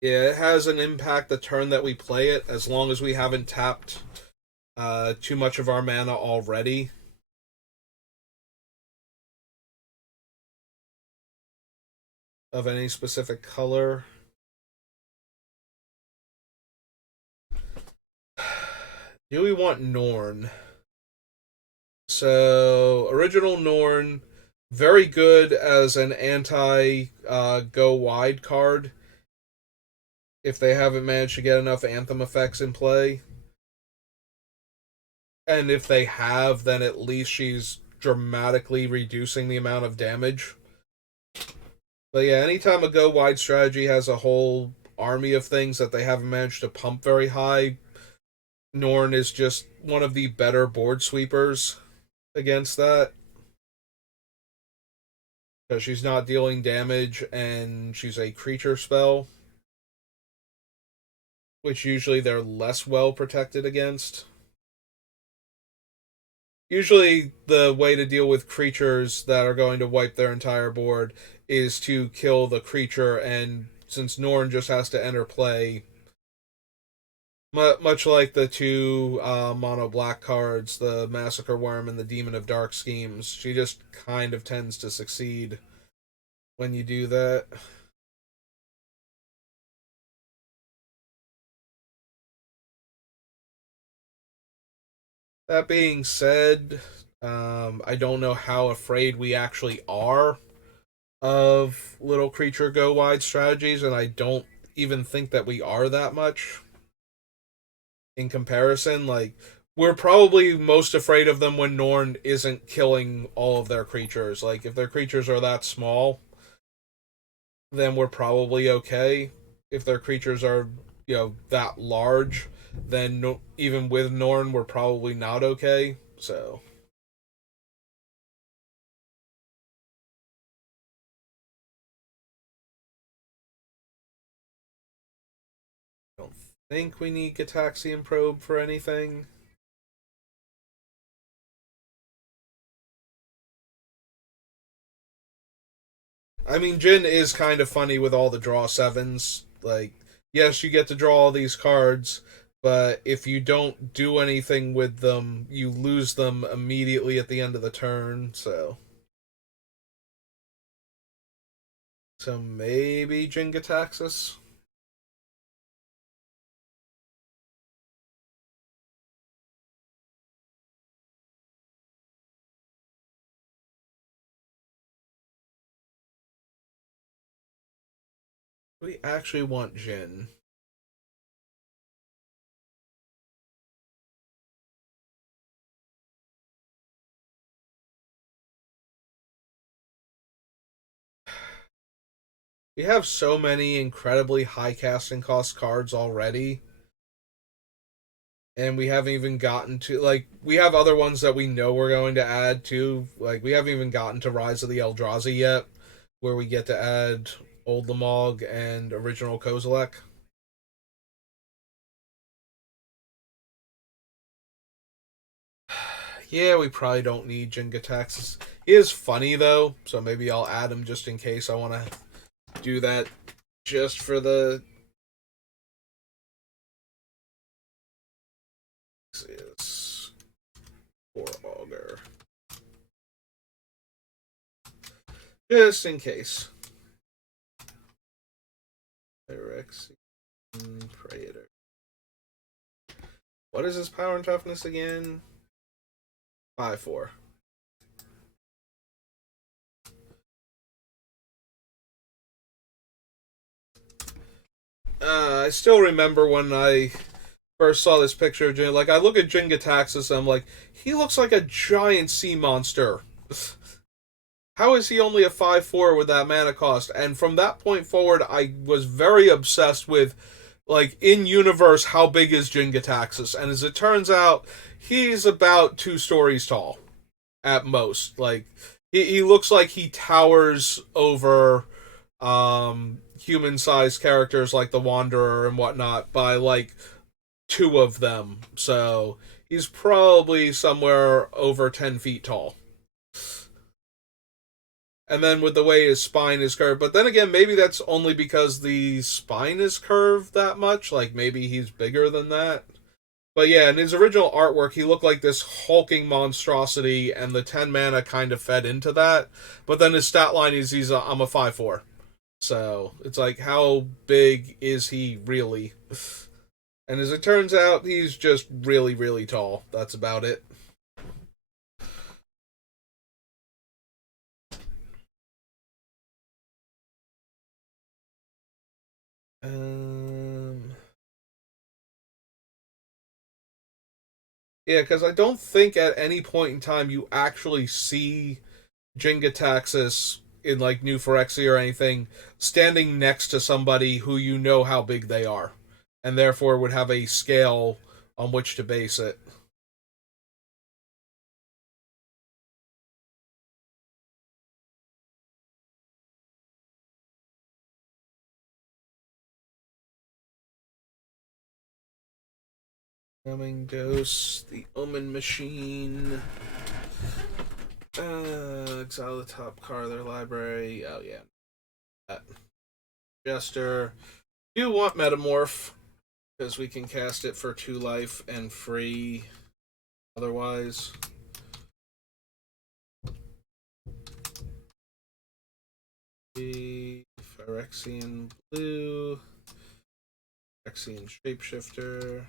Yeah, it has an impact the turn that we play it, as long as we haven't tapped too much of our mana already. Of any specific color. Do we want Norn? So, original Norn, very good as an anti go wide card if they haven't managed to get enough Anthem effects in play. And if they have, then at least she's dramatically reducing the amount of damage. But yeah, anytime a go wide strategy has a whole army of things that they haven't managed to pump very high, Norn is just one of the better board sweepers against that. Because she's not dealing damage and she's a creature spell, which usually they're less well protected against. Usually, the way to deal with creatures that are going to wipe their entire board is to kill the creature, and since Norn just has to enter play, much like the two mono black cards, the Massacre Worm and the Demon of Dark Schemes, she just kind of tends to succeed when you do that. That being said, I don't know how afraid we actually are of little creature go wide strategies, and I don't even think that we are that much in comparison. Like, we're probably most afraid of them when Norn isn't killing all of their creatures. Like, if their creatures are that small, then we're probably okay. If their creatures are, that large, then no, even with Norn, we're probably not okay. So, I don't think we need Gataxian Probe for anything. I mean, Jin is kind of funny with all the draw sevens. Like, yes, you get to draw all these cards, but if you don't do anything with them, you lose them immediately at the end of the turn. So maybe Jingataxis. We actually want Jin. We have so many incredibly high casting cost cards already, and we haven't even gotten to, like, we have other ones that we know we're going to add to. Like, we haven't even gotten to Rise of the Eldrazi yet, where we get to add Old Lamog and original Kozilek. Yeah, we probably don't need Jingataxis. He is funny though, so maybe I'll add him just in case I want to do that just for the. Is for Augur, just in case. Phyrexian Praetor. What is his power and toughness again? 5-4. I still remember when I first saw this picture of Jin. Like, I look at Jingataxis and I'm like, he looks like a giant sea monster. How is he only a 5-4 with that mana cost? And from that point forward, I was very obsessed with, like, in universe, how big is Jingataxis? And as it turns out, he's about 2 stories tall at most. Like, he looks like he towers over human sized characters like the Wanderer and whatnot by like 2 of them. So he's probably somewhere over 10 feet tall. And then with the way his spine is curved, but then again, maybe that's only because the spine is curved that much. Like, maybe he's bigger than that. But yeah, in his original artwork, he looked like this hulking monstrosity, and the 10 mana kind of fed into that. But then his stat line is I'm a 5-4. So it's like, how big is he really? And as it turns out, he's just really, really tall. That's about it. Um, Yeah, because I don't think at any point in time you actually see Jingataxis in like New Phyrexia or anything standing next to somebody who you know how big they are, and therefore would have a scale on which to base it. Coming Dose, the Omen Machine, exile the top card of their library. Oh yeah, that Jester. You want Metamorph because we can cast it for 2 life and free. Otherwise, the Phyrexian Blue, Phyrexian Shapeshifter.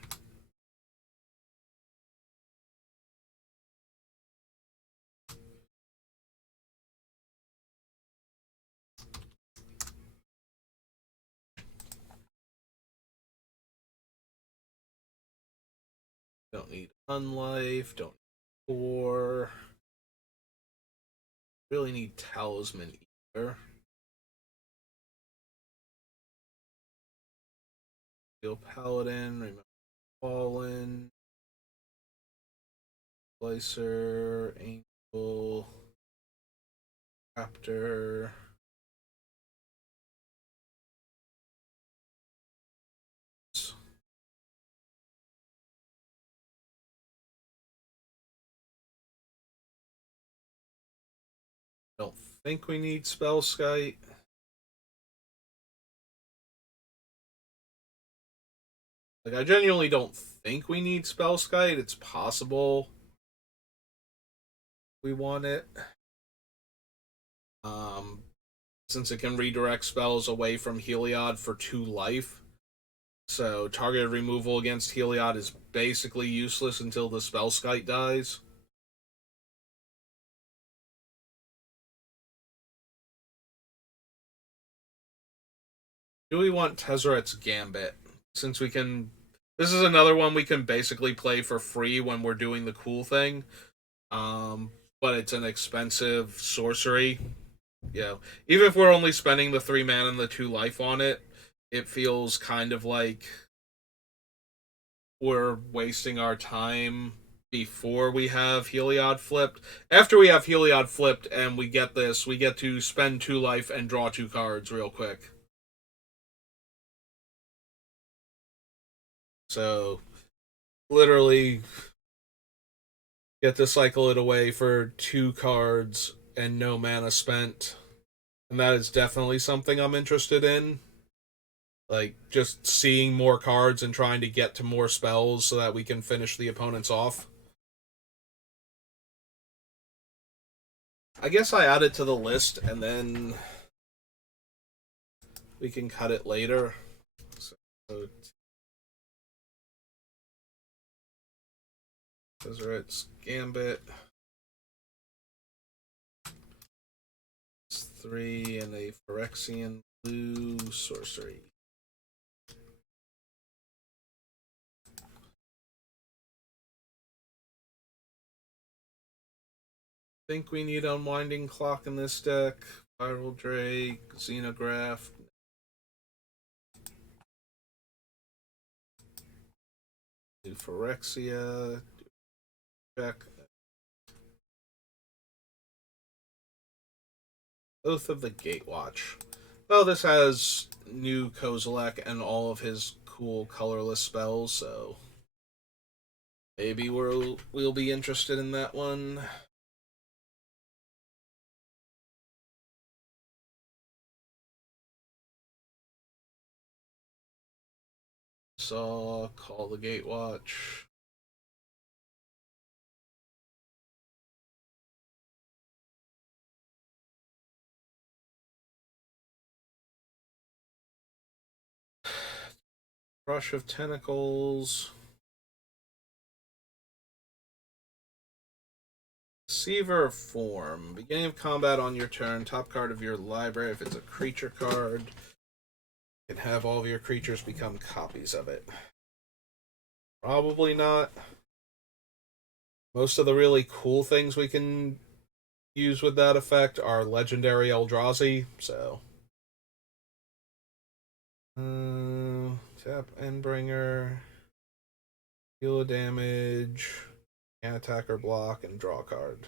Don't need Unlife. Don't need 4. Really need Talisman either. Steel Paladin. Remember Fallen. Slicer. Angel. Raptor. Don't think we need Spellskite. Like, I genuinely don't think we need Spellskite. It's possible we want it. Um, since it can redirect spells away from Heliod for 2 life. So targeted removal against Heliod is basically useless until the Spellskite dies. Do we want Tezzeret's Gambit? Since we can. This is another one we can basically play for free when we're doing the cool thing. Um, but it's an expensive sorcery. Even if we're only spending the 3 mana and the 2 life on it, it feels kind of like we're wasting our time before we have Heliod flipped. After we have Heliod flipped and we get this, we get to spend 2 life and draw 2 cards real quick. So, literally, get to cycle it away for 2 cards and no mana spent. And that is definitely something I'm interested in. Like, just seeing more cards and trying to get to more spells so that we can finish the opponents off. I guess I add it to the list and then we can cut it later. So, Tezzeret's Gambit. It's 3 and a Phyrexian Blue Sorcery. Think we need Unwinding Clock in this deck. Viral Drake, Xenograph. Do Phyrexia. Check. Oath of the Gatewatch. Well, this has new Kozilek and all of his cool colorless spells, so maybe we'll be interested in that one. Saw Call the Gatewatch. Rush of Tentacles. Deceiver of Form. Beginning of combat on your turn. Top card of your library. If it's a creature card, you can have all of your creatures become copies of it. Probably not. Most of the really cool things we can use with that effect are legendary Eldrazi, so. Tap Endbringer, deal damage, can attack or block, and draw a card.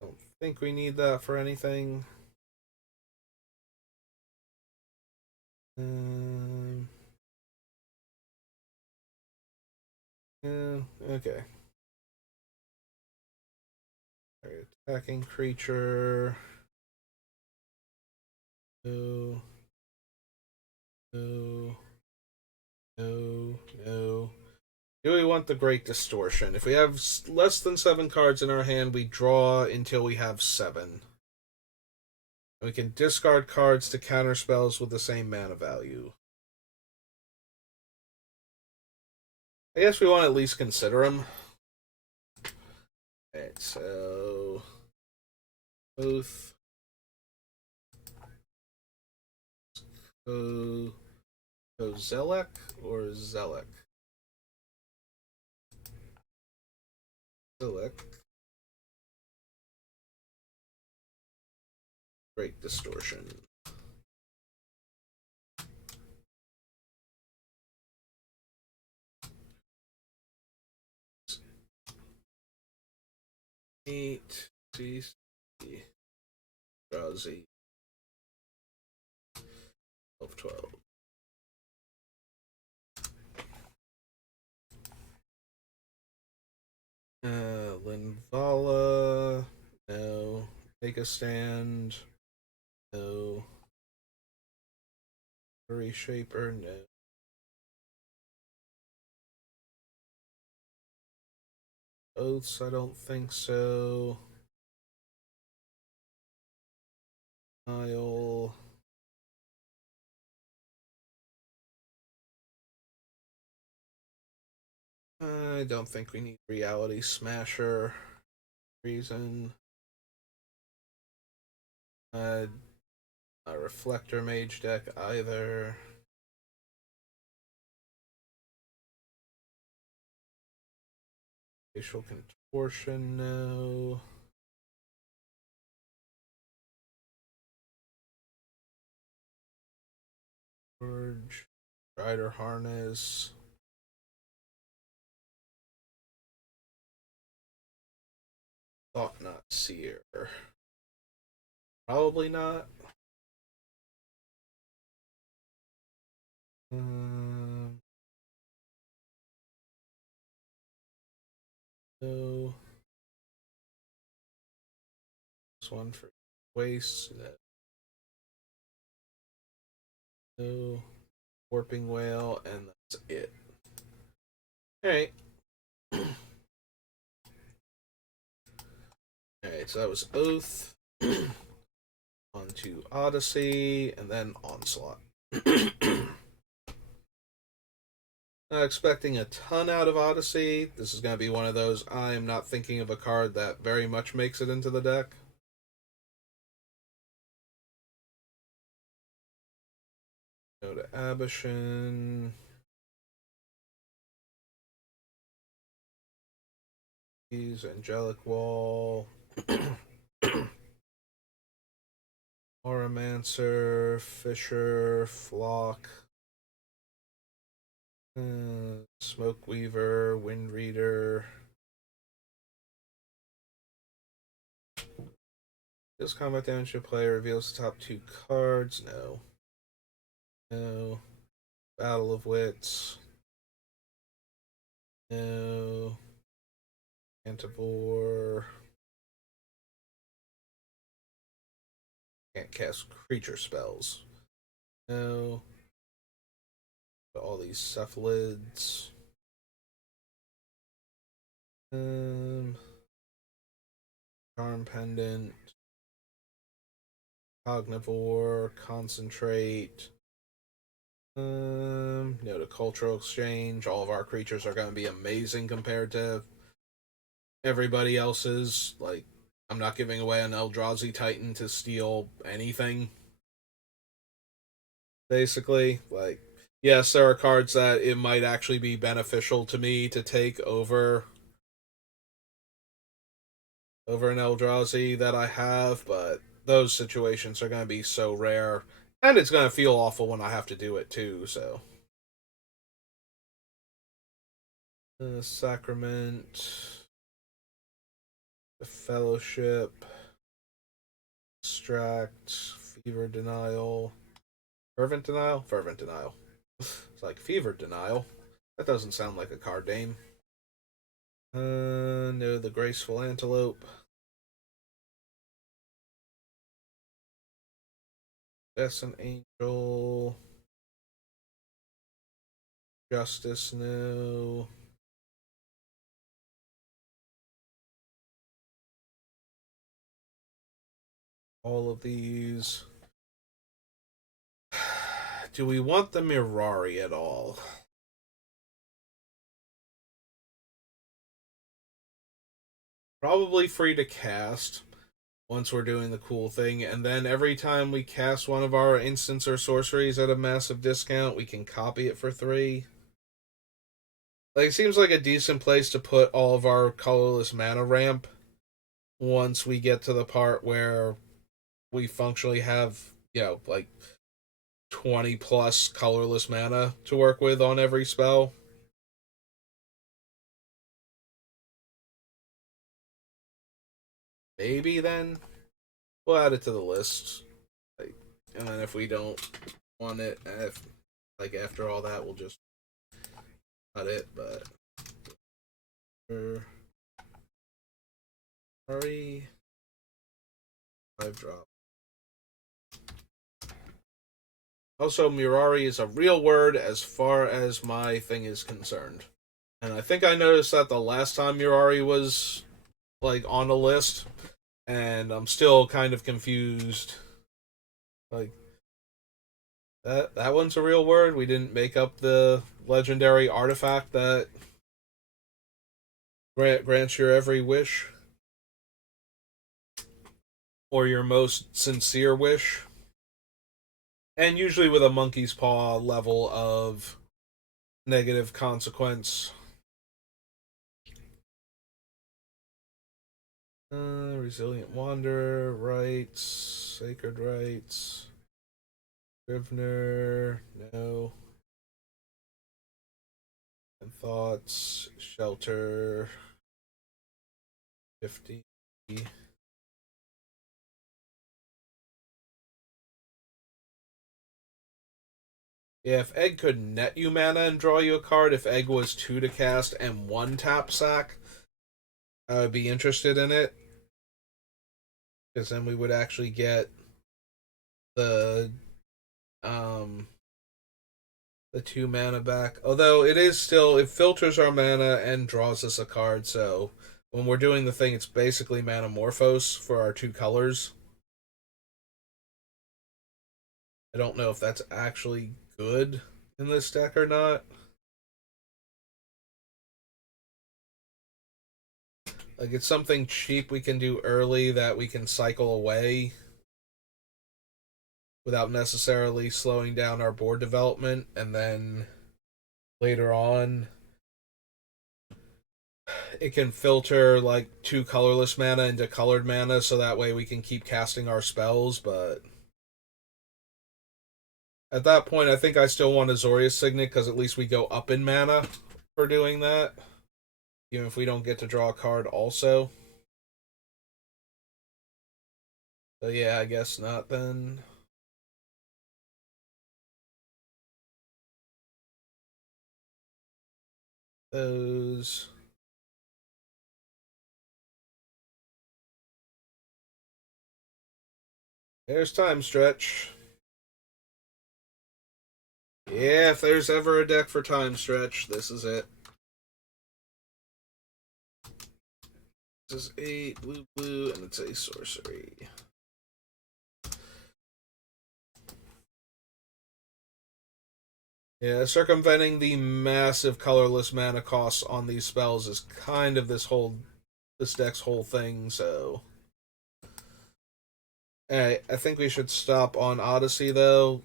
Don't think we need that for anything. Um, yeah, okay. Right, attacking creature. No. No. No. No. Do we want the Great Distortion? If we have less than 7 cards in our hand, we draw until we have 7. We can discard cards to counter spells with the same mana value. I guess we want to at least consider them. Alright, so. Both. Zelek or Zelek? Zelek. Great Distortion. Eight. CC. Drowsy. 12. Linvala. No. Take a stand. No. Reshaper. No. Oaths, I don't think so. Isle. I don't think we need Reality Smasher. Reason. A Reflector Mage deck either. Facial Contortion, no. Forge. Rider Harness. Thought Not Seer. Probably not. No. This one for waste. No. Warping Whale, and that's it. Alright. Alright, so that was Oath. On to Odyssey, and then Onslaught. Not expecting a ton out of Odyssey. This is going to be one of those I'm not thinking of a card that very much makes it into the deck. Go to Abyshin. Use Angelic Wall. Auramancer, Fisher, Flock. Smoke Weaver, Wind Reader. Deals combat damage to a player, reveals the top 2 cards. No. No. Battle of Wits. No. Antivore. Can't cast creature spells. No. All these cephalids. Charm Pendant. Cognivore. Concentrate. No, to Cultural Exchange. All of our creatures are going to be amazing compared to everybody else's. Like, I'm not giving away an Eldrazi Titan to steal anything. Basically, like, yes, there are cards that it might actually be beneficial to me to take over over an Eldrazi that I have, but those situations are going to be so rare. And it's going to feel awful when I have to do it too, so. Sacrament. The Fellowship. Extract. Fever Denial. Fervent Denial? Fervent Denial. It's like Fever Denial. That doesn't sound like a card name. No, the Graceful Antelope. Descent Angel. Justice, no. All of these. Do we want the Mirari at all? Probably free to cast once we're doing the cool thing, and then every time we cast one of our instants or sorceries at a massive discount, we can copy it for 3. Like, it seems like a decent place to put all of our colorless mana ramp once we get to the part where we functionally have, like 20 plus colorless mana to work with on every spell. Maybe then we'll add it to the list. Like, and then if we don't want it, after all that, we'll just cut it. But sorry, 5 drop. Also, Mirari is a real word as far as my thing is concerned. And I think I noticed that the last time Mirari was like on the list, and I'm still kind of confused. Like, that one's a real word. We didn't make up the legendary artifact that grants your every wish or your most sincere wish, and usually with a monkey's paw level of negative consequence. Resilient Wanderer, Rites, Sacred Rites, Scrivener, no. And Thoughts, Shelter, 50. Yeah, if Egg could net you mana and draw you a card, if Egg was 2 to cast and 1 tap sack, I would be interested in it. Because then we would actually get the um the 2 mana back. Although it filters our mana and draws us a card, so when we're doing the thing, it's basically Manamorphose for our 2 colors. I don't know if that's actually good in this deck or not. Like, it's something cheap we can do early that we can cycle away without necessarily slowing down our board development, and then later on it can filter like 2 colorless mana into colored mana so that way we can keep casting our spells. But at that point, I think I still want Azorius Signet because at least we go up in mana for doing that, even if we don't get to draw a card also. So yeah, I guess not then. Those. There's Time Stretch. Yeah, if there's ever a deck for Time Stretch, this is it. This is 8 blue, and it's a sorcery. Yeah, circumventing the massive colorless mana costs on these spells is kind of this deck's whole thing, so. Alright, I think we should stop on Odyssey though.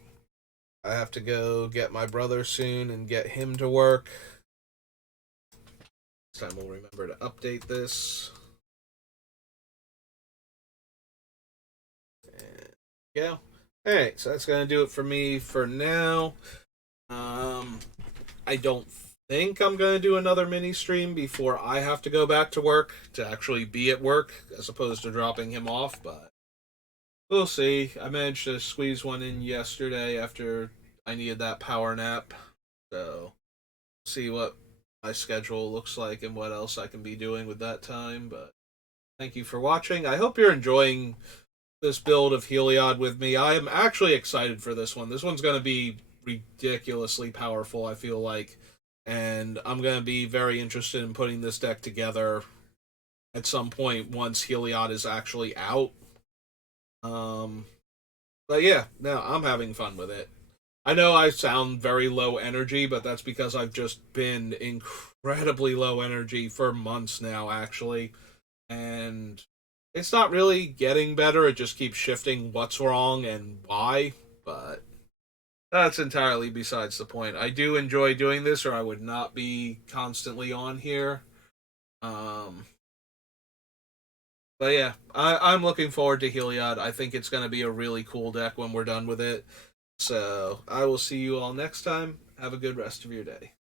I have to go get my brother soon and get him to work. This time we'll remember to update this. Yeah. Alright, so that's gonna do it for me for now. Um, I don't think I'm gonna do another mini stream before I have to go back to work to actually be at work as opposed to dropping him off, but we'll see. I managed to squeeze one in yesterday after I needed that power nap. So see what my schedule looks like and what else I can be doing with that time. But thank you for watching. I hope you're enjoying this build of Heliod with me. I am actually excited for this one. This one's going to be ridiculously powerful, I feel like. And I'm going to be very interested in putting this deck together at some point once Heliod is actually out. Um, but yeah, no, I'm having fun with it. I know I sound very low energy, but that's because I've just been incredibly low energy for months now, actually. And it's not really getting better, it just keeps shifting what's wrong and why, but that's entirely besides the point. I do enjoy doing this, or I would not be constantly on here. Um, but yeah, I'm looking forward to Heliod. I think it's going to be a really cool deck when we're done with it. So I will see you all next time. Have a good rest of your day.